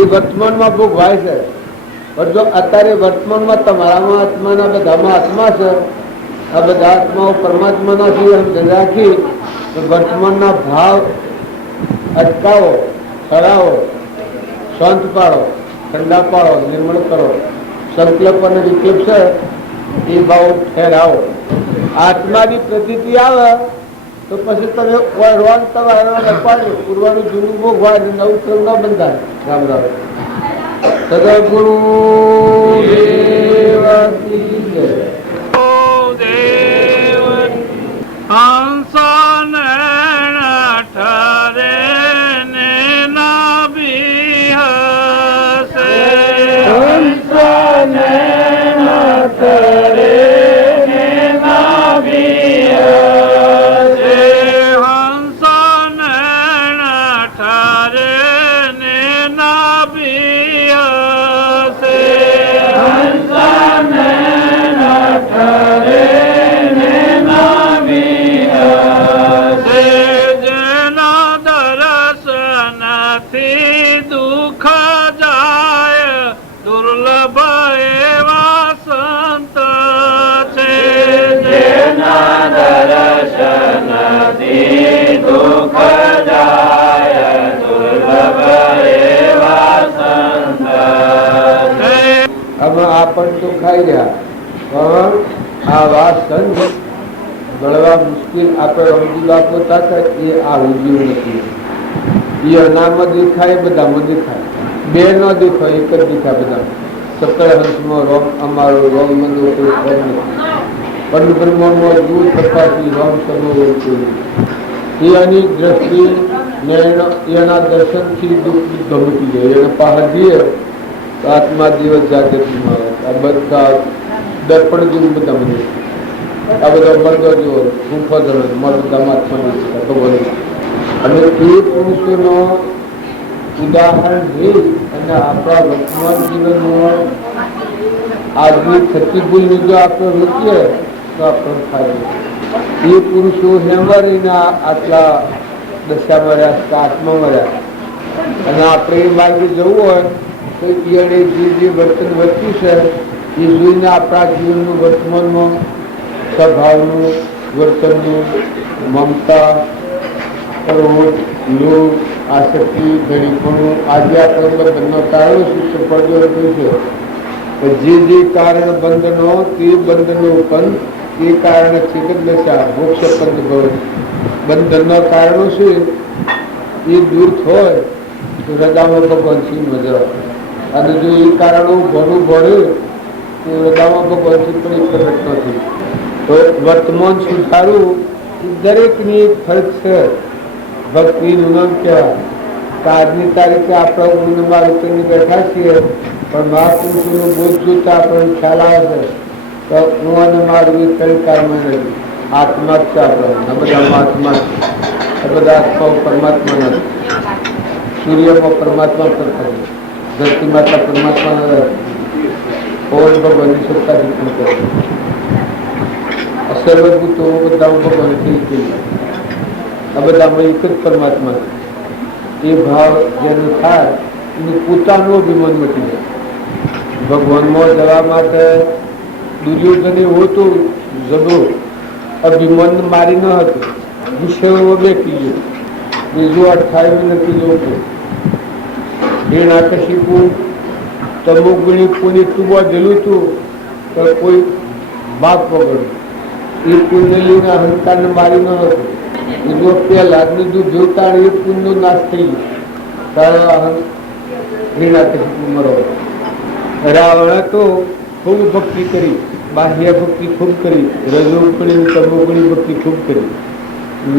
એ વર્તમાનમાં ભોગવાય છે. પણ જો અત્યારે વર્તમાનમાં તમારામાં આત્માના બધામાં આત્મા છે, આ બધા આત્માઓ પરમાત્માના છે એમ રાખી વર્તમાનના ભાવ અટકાવો, સરાવો, શાંત પાડો, ઠંડા પાડો, નિર્મળ કરો. સંકલ્પ અને વિક્ષેપ છે એ ભાવ ઠેરાવો. આત્માની પ્રતીતિ આવે તો પછી તમે વળવાન તમારા પૂર્વાનું જૂનું ભોગવાય નવું ક્રમ ન બંધાય. રામ રામ. સદગુરુ હંસાને ઠરે ને ના બિહસે, હંસાને ઠરે ને ના બિહસે, હંસાને ઠરે ને ના બિહસે, હંસાને ઠરે દુઃખ જાય દુર્લભ એવા સંત છે. જેના દર્શનથી દુઃખ જાય દુર્લભ એવા સંત છે. આમાં આ પણ તો ખાઈ રહ્યા પણ આ વાત સંત ગળવા મુશ્કેલ આપણે રમજી બાપો તાકાત એ આ ઉજ્યું નથી. એ અનામાં દેખાય બધામાં દેખાય, બે ન દેખાય એક જ દેખાય બધા. સત્તર હંસમાં રોમ અમારો રોમ મંદિર પણ બ્રહ્મમાં દૂર તપાસી રોમ સમૂહ એની દ્રષ્ટિ એના દર્શનથી દુઃખ ગમતી જાય. એને પહાડ જઈએ તો આત્મા દિવસ જાગૃતિમાં આવે. આ બધા દર્પણ જેવું બધા બધું આ બધા મર્દો જેવો ગુફા ધરો મર્દામાં આત્મા ભગવાન. અને એ પુરુષોનો ઉદાહરણ લઈ અને આપણા વર્તમાન જીવનમાં આજની થતી ભૂલની જો આપણે રોકીએ તો આપણને ફાયદો. એ પુરુષો હેમાં રહીને આટલા દશામાં રહ્યા, આત્મામાં રહ્યા. અને આપણે એ માર્ગે જવું હોય તો એને જે વર્તન વર્ત્યું છે એ જોઈને આપણા જીવનનું વર્તમાનમાં સ્વભાવનું, વર્તનનું, મમતા, ક્રોધ, લોભ, આસક્તિ, ગરીબોનું આજે આપણે બંધનો કારણો શું સફળ છે. જે કારણ બંધનો તે બંધનો પંથ એ કારણે ચિકત દશા મોક્ષ પંથ ભવ. બંધનના કારણો છે એ દૂર હોય તો હૃદયમાં ભગવાન શ્રી મજા. અને જો એ કારણો ઘણું ભળે તો હૃદયમાં ભગવાન શ્રી પણ એક પ્રગટ નથી. તો વર્તમાન સુધારવું એ દરેકની એક ફરજ છે. ભક્તિનું નામ કહેવાય. આજની તારીખે આપણે ઊંઘમાં ઉતરીને બેઠા છીએ પણ મહાપુરુષોનો બોધ જોતા આપણને ખ્યાલ આવે છે તો હું અને મારું એ કઈ કારમાં નથી. આત્મા જ છે આપણે, બધા આત્મા, બધા આત્માઓ પરમાત્મા નથી. સૂર્યમાં પરમાત્મા કરતા, ધરતી માતા પરમાત્મા નથી. પવન ભગવાનની સત્તા શીખવું કરે. સર્વભૂતો બધા ભગવાન થઈ ગયું. આ બધામાં એક જ પરમાત્મા છે. એ ભાવ જેનો થાય એનું પોતાનું અભિમાન મટી જાય. ભગવાનમાં જવા માટે દુર્યોધને હોતો જબો અભિમાન મારી ન હતો, વિષયો બેઠી ગયો. બીજું 28 નથી જોતું. એ નાકશીપું તમોગુણી પુણ્ય તું જલું હતું તો કોઈ ભાગ પકડ્યું. એ પુણ્ય લઈને અહંકારને મારી ન હતું. જો પેલા બીજું જોતા એ પુણ્યનો નાશ થઈ ગયો. રાવણ તો ખૂબ ભક્તિ કરી, બાહ્ય ભક્તિ ખૂબ કરી, રજોગુણી તમોગુણી ભક્તિ ખૂબ કરી.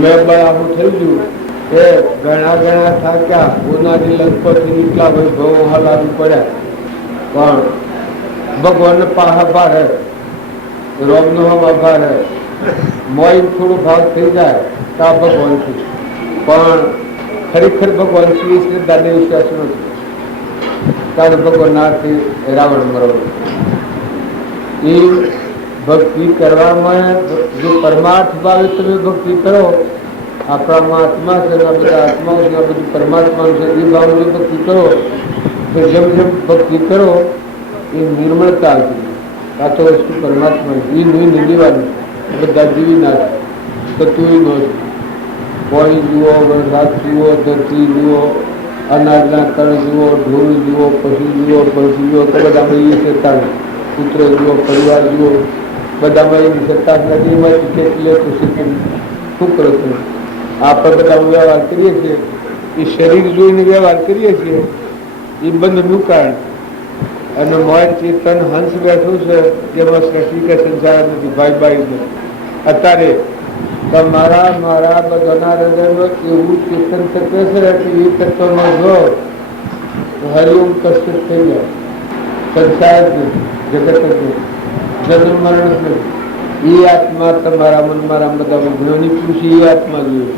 મેં બળાવું થઈ ગયું એ ઘણા ઘણા થાક્યા ઉનાળી લંકોથી નીકળ્યા વૈભવો હલાવી પડ્યા પણ ભગવાન પાહા ભારે રોમનો આભાર મોઈ થોડું ભાવ થઈ જાય તો આ ભગવાન છે પણ ખરેખર ભગવાન શ્રી શ્રદ્ધાને વિશ્વાસ નથી ત્યારે ભગવાન નાથી રાવણ મરવો એ ભક્તિ કરવામાં જો પરમાર્થ ભાવે તમે ભક્તિ કરો આપણામાં આત્મા છે બધા આત્માઓ છે બધું પરમાત્મા છે એ ભાવ જો ભક્તિ કરો તો જેમ જેમ ભક્તિ કરો એ નિર્મળતા આવતી આ તો વસ્તુ પરમાત્મા એ નહીં નીકળવાનું બધા જીવી નાખે થતું ન પાણી જુઓ વરસાદ જુઓ ધરતી જુઓ અનાજના કણ જુઓ ઢોલ જુઓ પશુ જુઓ પક્ષી જુઓ તો બધામાં એ સત્તા પુત્ર જુઓ પરિવાર જુઓ બધામાં એની સત્તા નથી એમાંથી કેટલી તો શું કરો છો આપણે બધા વ્યવહાર કરીએ છીએ એ શરીર જોઈને વ્યવહાર કરીએ છીએ એ બંધનું કારણ અને મોય ચેતન હંસ બેઠું છે જેમાં સૃષ્ટિ કે સંસાર નથી ભાઈ ભાઈ નથી અત્યારે તમારા મારા બધાના હૃદયમાં એવું ચેતન તત્વ છે કે એ તત્વમાં જો હરિઓમ કષ્ટ થઈ જાય સંસાર જગત જન્મ મરણ નથી એ આત્મા તમારા મન મારા બધા જ્ઞાની પુરુષ એ આત્મા જોઈએ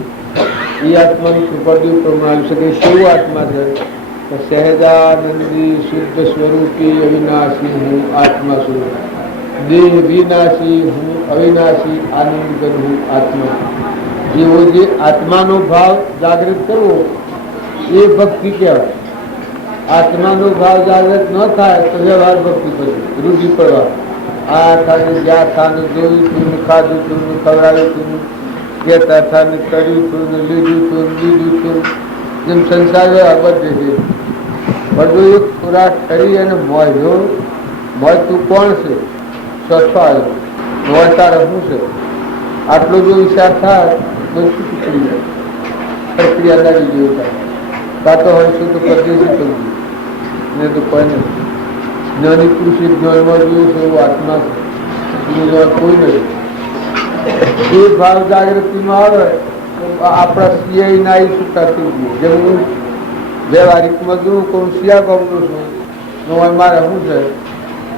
એ આત્માનું કૃપાદેવ પ્રમાણ આવી શકે શું આત્મા છે સહેજાનંદી શુદ્ધ સ્વરૂપી અવિનાશી હું આત્મા છું દેહ વિનાશી હું અવિનાશી આનંદ હું આત્મા એવો જે આત્માનો ભાવ જાગૃત કરવો એ ભક્તિ કહેવાય આત્માનો ભાવ જાગૃત ન થાય તો વ્યવહાર ભક્તિ કરવી રૂઢી પડવા આ થાને જ્યાં થાને જોયું તું ખાધું તું ખવડાવ્યું તું કહેતા થાને કર્યું તું લીધું તું લીધું તું જેમ સંસાર બધે છે બધું એક ખોરાક કરી અને મોય મોય તું કોણ છે સ્વચ્છ આવ્યો મોય તારે શું છે આટલો જો વિચાર થાય તો શું કરી જાય પ્રક્રિયા લાગી જેવું થાય કાં તો હોય શું તો પરદેશી કરવું ને તો કોઈ નથી જ્ઞાની પુરુષ જ્ઞાનમાં જોયું છે એવું આત્મા છે કોઈ નથી એ ભાવ જાગૃતિમાં આવે તો આપણા સિયાઈ ના છૂટા થઈ ગયું જેમ હું વ્યવહારિકમાં જોઉં કહું સિયા ગામનું છું મારે શું છે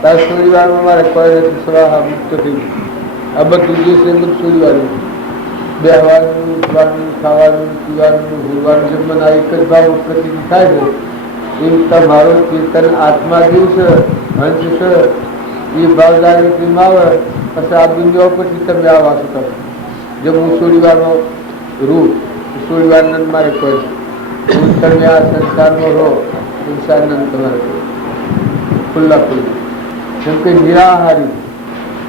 તાર થોડી વારમાં મારે કોઈ નથી સ્વાહા મુક્ત થઈ ગયું આ બધું જે છે બધું થોડી વાર બેહવાનું ઉઠવાનું ખાવાનું પીવાનું ભૂલવાનું જેમ મને એક જ ભાવ પ્રતિ થાય છે એમ તમારો ચેતન આત્મા જેવું છે હંસ છે એ ભાવ જાગૃતિમાં આવે પછી આ દુનિયા પછી તમે આવા છો તમે જેમ હું થોડી વારનો રૂ થોડી વાર મારે કોઈ તમે આ સંસારમાં રહો સંસારના તમારે ખુલ્લા ખુલ્લા જેમ કે નિરાહારી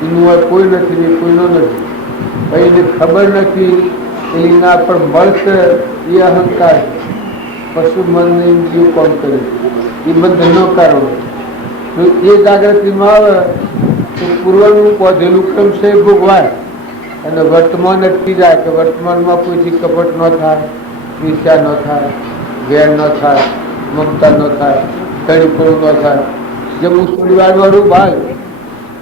એનું કોઈ નથી ને કોઈનો નથી એને ખબર નથી એના પર મળશે એ અહંકાર પશુ મન ઇન્દ્રિયો કોણ કરે એ બધા ન કારણો એ જાગૃતિમાં આવે તો પૂર્વનું પધેલું ક્રમ છે એ ભોગવાય અને વર્તમાન અટકી જાય કે વર્તમાનમાં કોઈથી કપટ ન થાય ઈર્ષ્યા ન થાય વેર ન થાય મમતા ન થાય તળીપોળું ન થાય જેમ હું થોડી વાર વાળું ભાઈ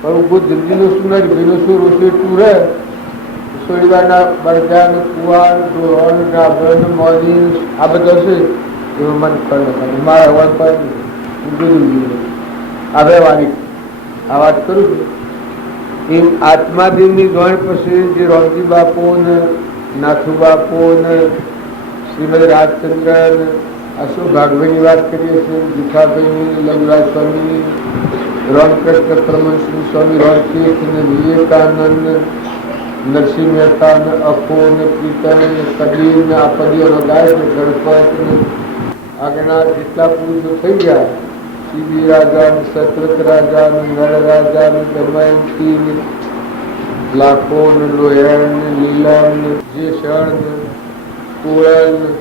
પણ હું જિંદગીનું શું નથી ભાઈનું શું રસોઈ તું રહે થોડી વારના બળદાન કુવાર ઢોળ ડાબણ મોદી આ બધો છે એમાં મન કરે મારા અવાજ પણ આ વ્યવહારિક આ વાત કરું છું એમ આત્માદેવની ગણ પછી જે રોમજી બાપુ ને નાથુ બાપુ ને શ્રીમદ રાજચંદ્ર અશોક ભાગવતની વાત કરીએ છીએ જીઠાભાઈની લવરાજ સ્વામીની રામકૃષ્ણ પરમહંસ સ્વામી રાજતીર્થ ને વિવેકાનંદ નરસિંહ મહેતા ને અખો ને પ્રીતમ ને કબીર ને આ પદીઓનો ગાય છે ગણપત ને આગળના જેટલા પુરુષો થઈ ગયા સીધી રાજા ને સતરત રાજા ને નળ રાજા ને દમયંતી ને લાખો ને લોહેણ ને લીલમ ને જે શણ ને કોળલ ને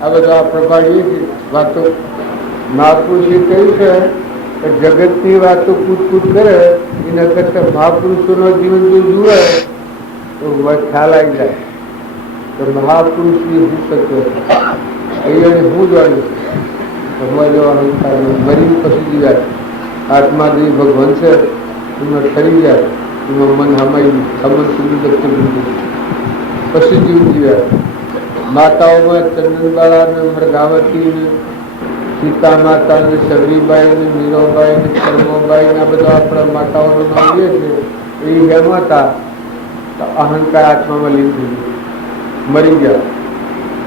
આ બધા પ્રભાવી વાતો મહાપુરુષે કહ્યું છે કે જગતની વાતો કૂદકૂદ કરે એના કરતા મહાપુરુષોનો જીવન જો જુએ તો ખ્યાલ આવી જાય તો મહાપુરુષની શું સત્ય અહીંયા હું જાણ્યું તમારો અહંકાર મરી પછી જીવ્યા આત્મા જે ભગવાન છે એમાં ઠરી ગયા એમાં મન હમાઈ ખબર સુધી પછી જીવ જીવ્યા માતાઓમાં ચંદનબાળા ને મૃગાવતી ને સીતા માતા ને સબરીબાઈ ને મીરાબાઈ ને કર્મોબાઈ ને બધા આપણા માતાઓનું નામ લે છે. એ હેમ હતા તો અહંકાર આત્મામાં લીધી મરી ગયા.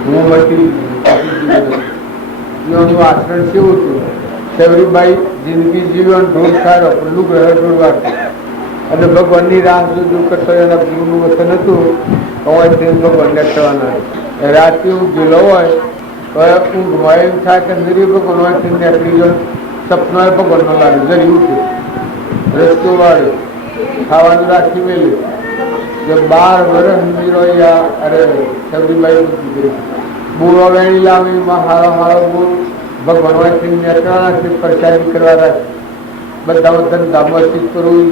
હું મટી એનું આચરણ કેવું હતું? સબરીબાઈ જિંદગી જીવન ઢોળ સારો પણ લુક રહે ઢોળવા અને ભગવાનની રાહ જો કરતો એના જીવનું વચન હતું હોય તે ભગવાનને થવાના. રાતે ઊંઘેલો હોય તો ઊંઘમાં એમ થાય કે જરી ભગવાન હોય નીકળી ગયો સપનો એ ભગવાનનો લાગે જરી ઉઠે રસ્તો વાળ્યો ખાવાનું રાખી મેલ્યું. 12 વર્ષ મીરો અરે સબરીબાઈ બુરો વેણી લાવી હારો હારો બોલ ભગવાન હોય નીકળવાના છે પ્રચારી કરવા રાખે બધા ધંધામાં કરવું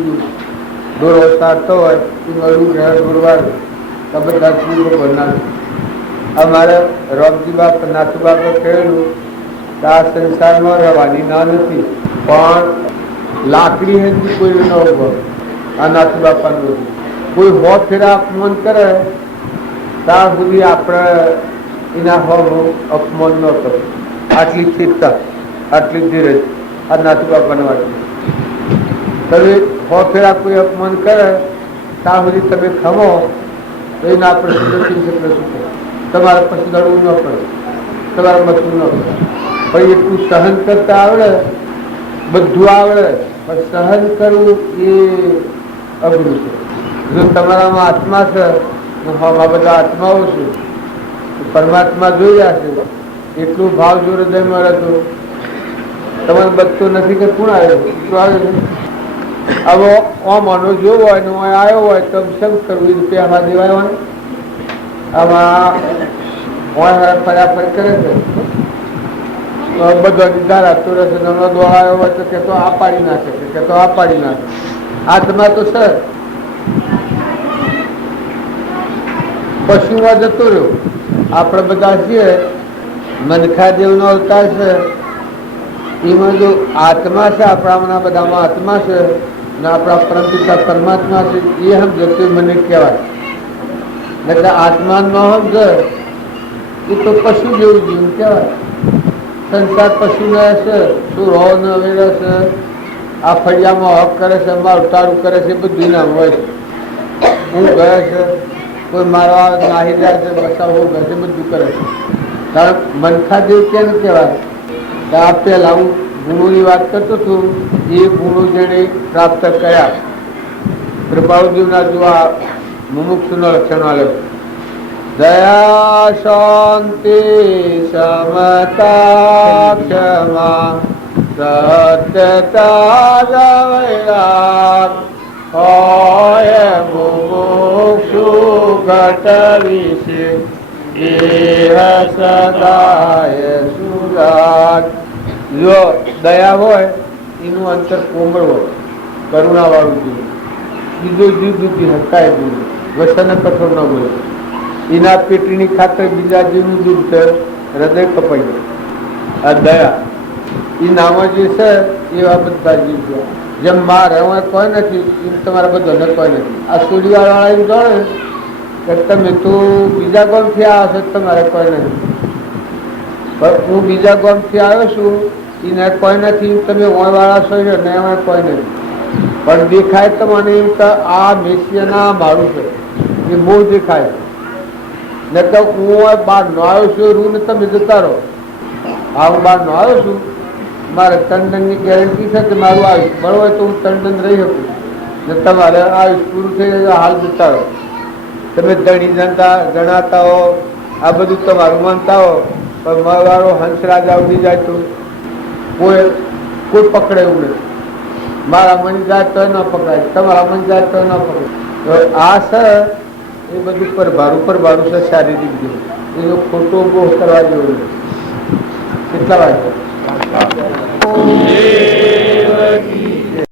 દોરો સારતો હોય એ મળું ગુરવાર બધા ભગવાન. અમારે રોમજી બાપ નાથુ બાપે કહેલું કે આ સંસારમાં રહેવાની ના નથી પણ લાકડી હજી કોઈ ન ઉભો. આ નાથુ બાપાનું કોઈ હો ફેરા અપમાન કરે ત્યાં સુધી આપણે એના હોનું અપમાન ન કરો. આટલી સ્થિરતા આટલી ધીરજ આ નાથુ બાપાને વાત. તમે હો ફેરા કોઈ અપમાન કરે ત્યાં સુધી તમે ખમો એને આપણે સુરક્ષિત શકે શું તમારે પછી લડવું ન પડે તમારે મતવું ન પડે. પણ એટલું સહન કરતા આવડે બધું આવડે પણ સહન કરવું એ અઘરું છે. જો તમારામાં આત્મા છે આ બધા આત્માઓ છે પરમાત્મા જોઈ રહ્યા છે એટલું ભાવ જો હૃદયમાં રહેતું તમારે બધું નથી કે કોણ આવ્યો શું આવે છે? હવે ઓમાનો જોવો હોય ને આવ્યો હોય તો શમ કરવું રૂપિયા દેવાય હોય આમાં ફર્યા કરે છે બધો નિધાર આપતો રહેશે. નમનો દોડાયો હોય તો કેતો આ પાડી નાખે છે કેતો આ પાડી નાખે. આત્મા તો સર પશુમાં જતો રહ્યો. આપણે બધા છીએ મનખા દેવનો અવતાર છે એમાં જો આત્મા છે આપણામાં બધામાં આત્મા છે ને આપણા પરમ પિતા પરમાત્મા છે એ સમજે મને કહેવાય. એટલે આત્મા ન સમજે એ તો પશુ જેવું જીવન કહેવાય. સંસાર પશુ ને છે શું રો ન વેરે છે આ ફળિયામાં હક કરે છે ઉતારું કરે છે બધું ના હોય. હું ગયા છે કોઈ મારવા નાહી જાય છે બસાવ હું ગયા છે બધું કરે છે. કારણ મનખા જેવું કેમ કહેવાય? આ પહેલા હું ગુણોની વાત કરતો હતો એ ગુણો જેને પ્રાપ્ત કર્યા કૃપાળુજીવના જો આ મુમુક્ષુના લક્ષણો આલે દયા શાંતિ સમતા ક્ષમા સત્યતા વૈરાગ હોય મુમુક્ષુ ઘટ વિશે સદાય સુરાગ. જો દયા હોય એનું અંતર કોમળ હોય કરુણા વાળું જીવ. બીજો જીવ દુઃખી હકાય બોલે વસન કઠોર ન બોલે. એના પેટની ખાતર બીજા જીવનું દુઃખ હૃદય કપાઈ જાય. આ દયા એ નામ જે છે એવા બધા જીવ છે. જેમ મારે હવે કોઈ નથી એમ તમારા બધાને કોઈ નથી. આ સૂર્યવાળા એમ જાણે કે તમે તો બીજા ગામથી આવ્યા છો તમારે કોઈ નથી. હું બીજા ગામથી આવ્યો છું એને કોઈ નથી તમે વાળા છો ને એમાં કોઈ નથી. પણ દેખાય તમને એમ કે આ મેસિયાના મારું છે એ બહુ દેખાય. ને તો હું બહાર ન આવ્યો છું રૂ ને તમે જતા રહો. હા હું બહાર ન આવ્યો છું મારે તંડનની ગેરંટી છે કે મારું આયુષ બરોબર તો હું તંડન રહી શકું ને તમારે આયુષ પૂરું થઈ જાય હાલ જતા રહો. તમે ધણી જણાતા હો આ બધું તમારું માનતા હો પણ મારો હંસરાજા ઉડી જાય તો કોઈ પકડે એવું નથી. મારા મન જાય તો ન પકડાય તમારા મન જાય તો ન પકડાય. આ છે એ બધું પર ભારું છે શારીરિક જીવન. એનો ખોટો મોહ કરવા જેવો નથી. કેટલા વાગે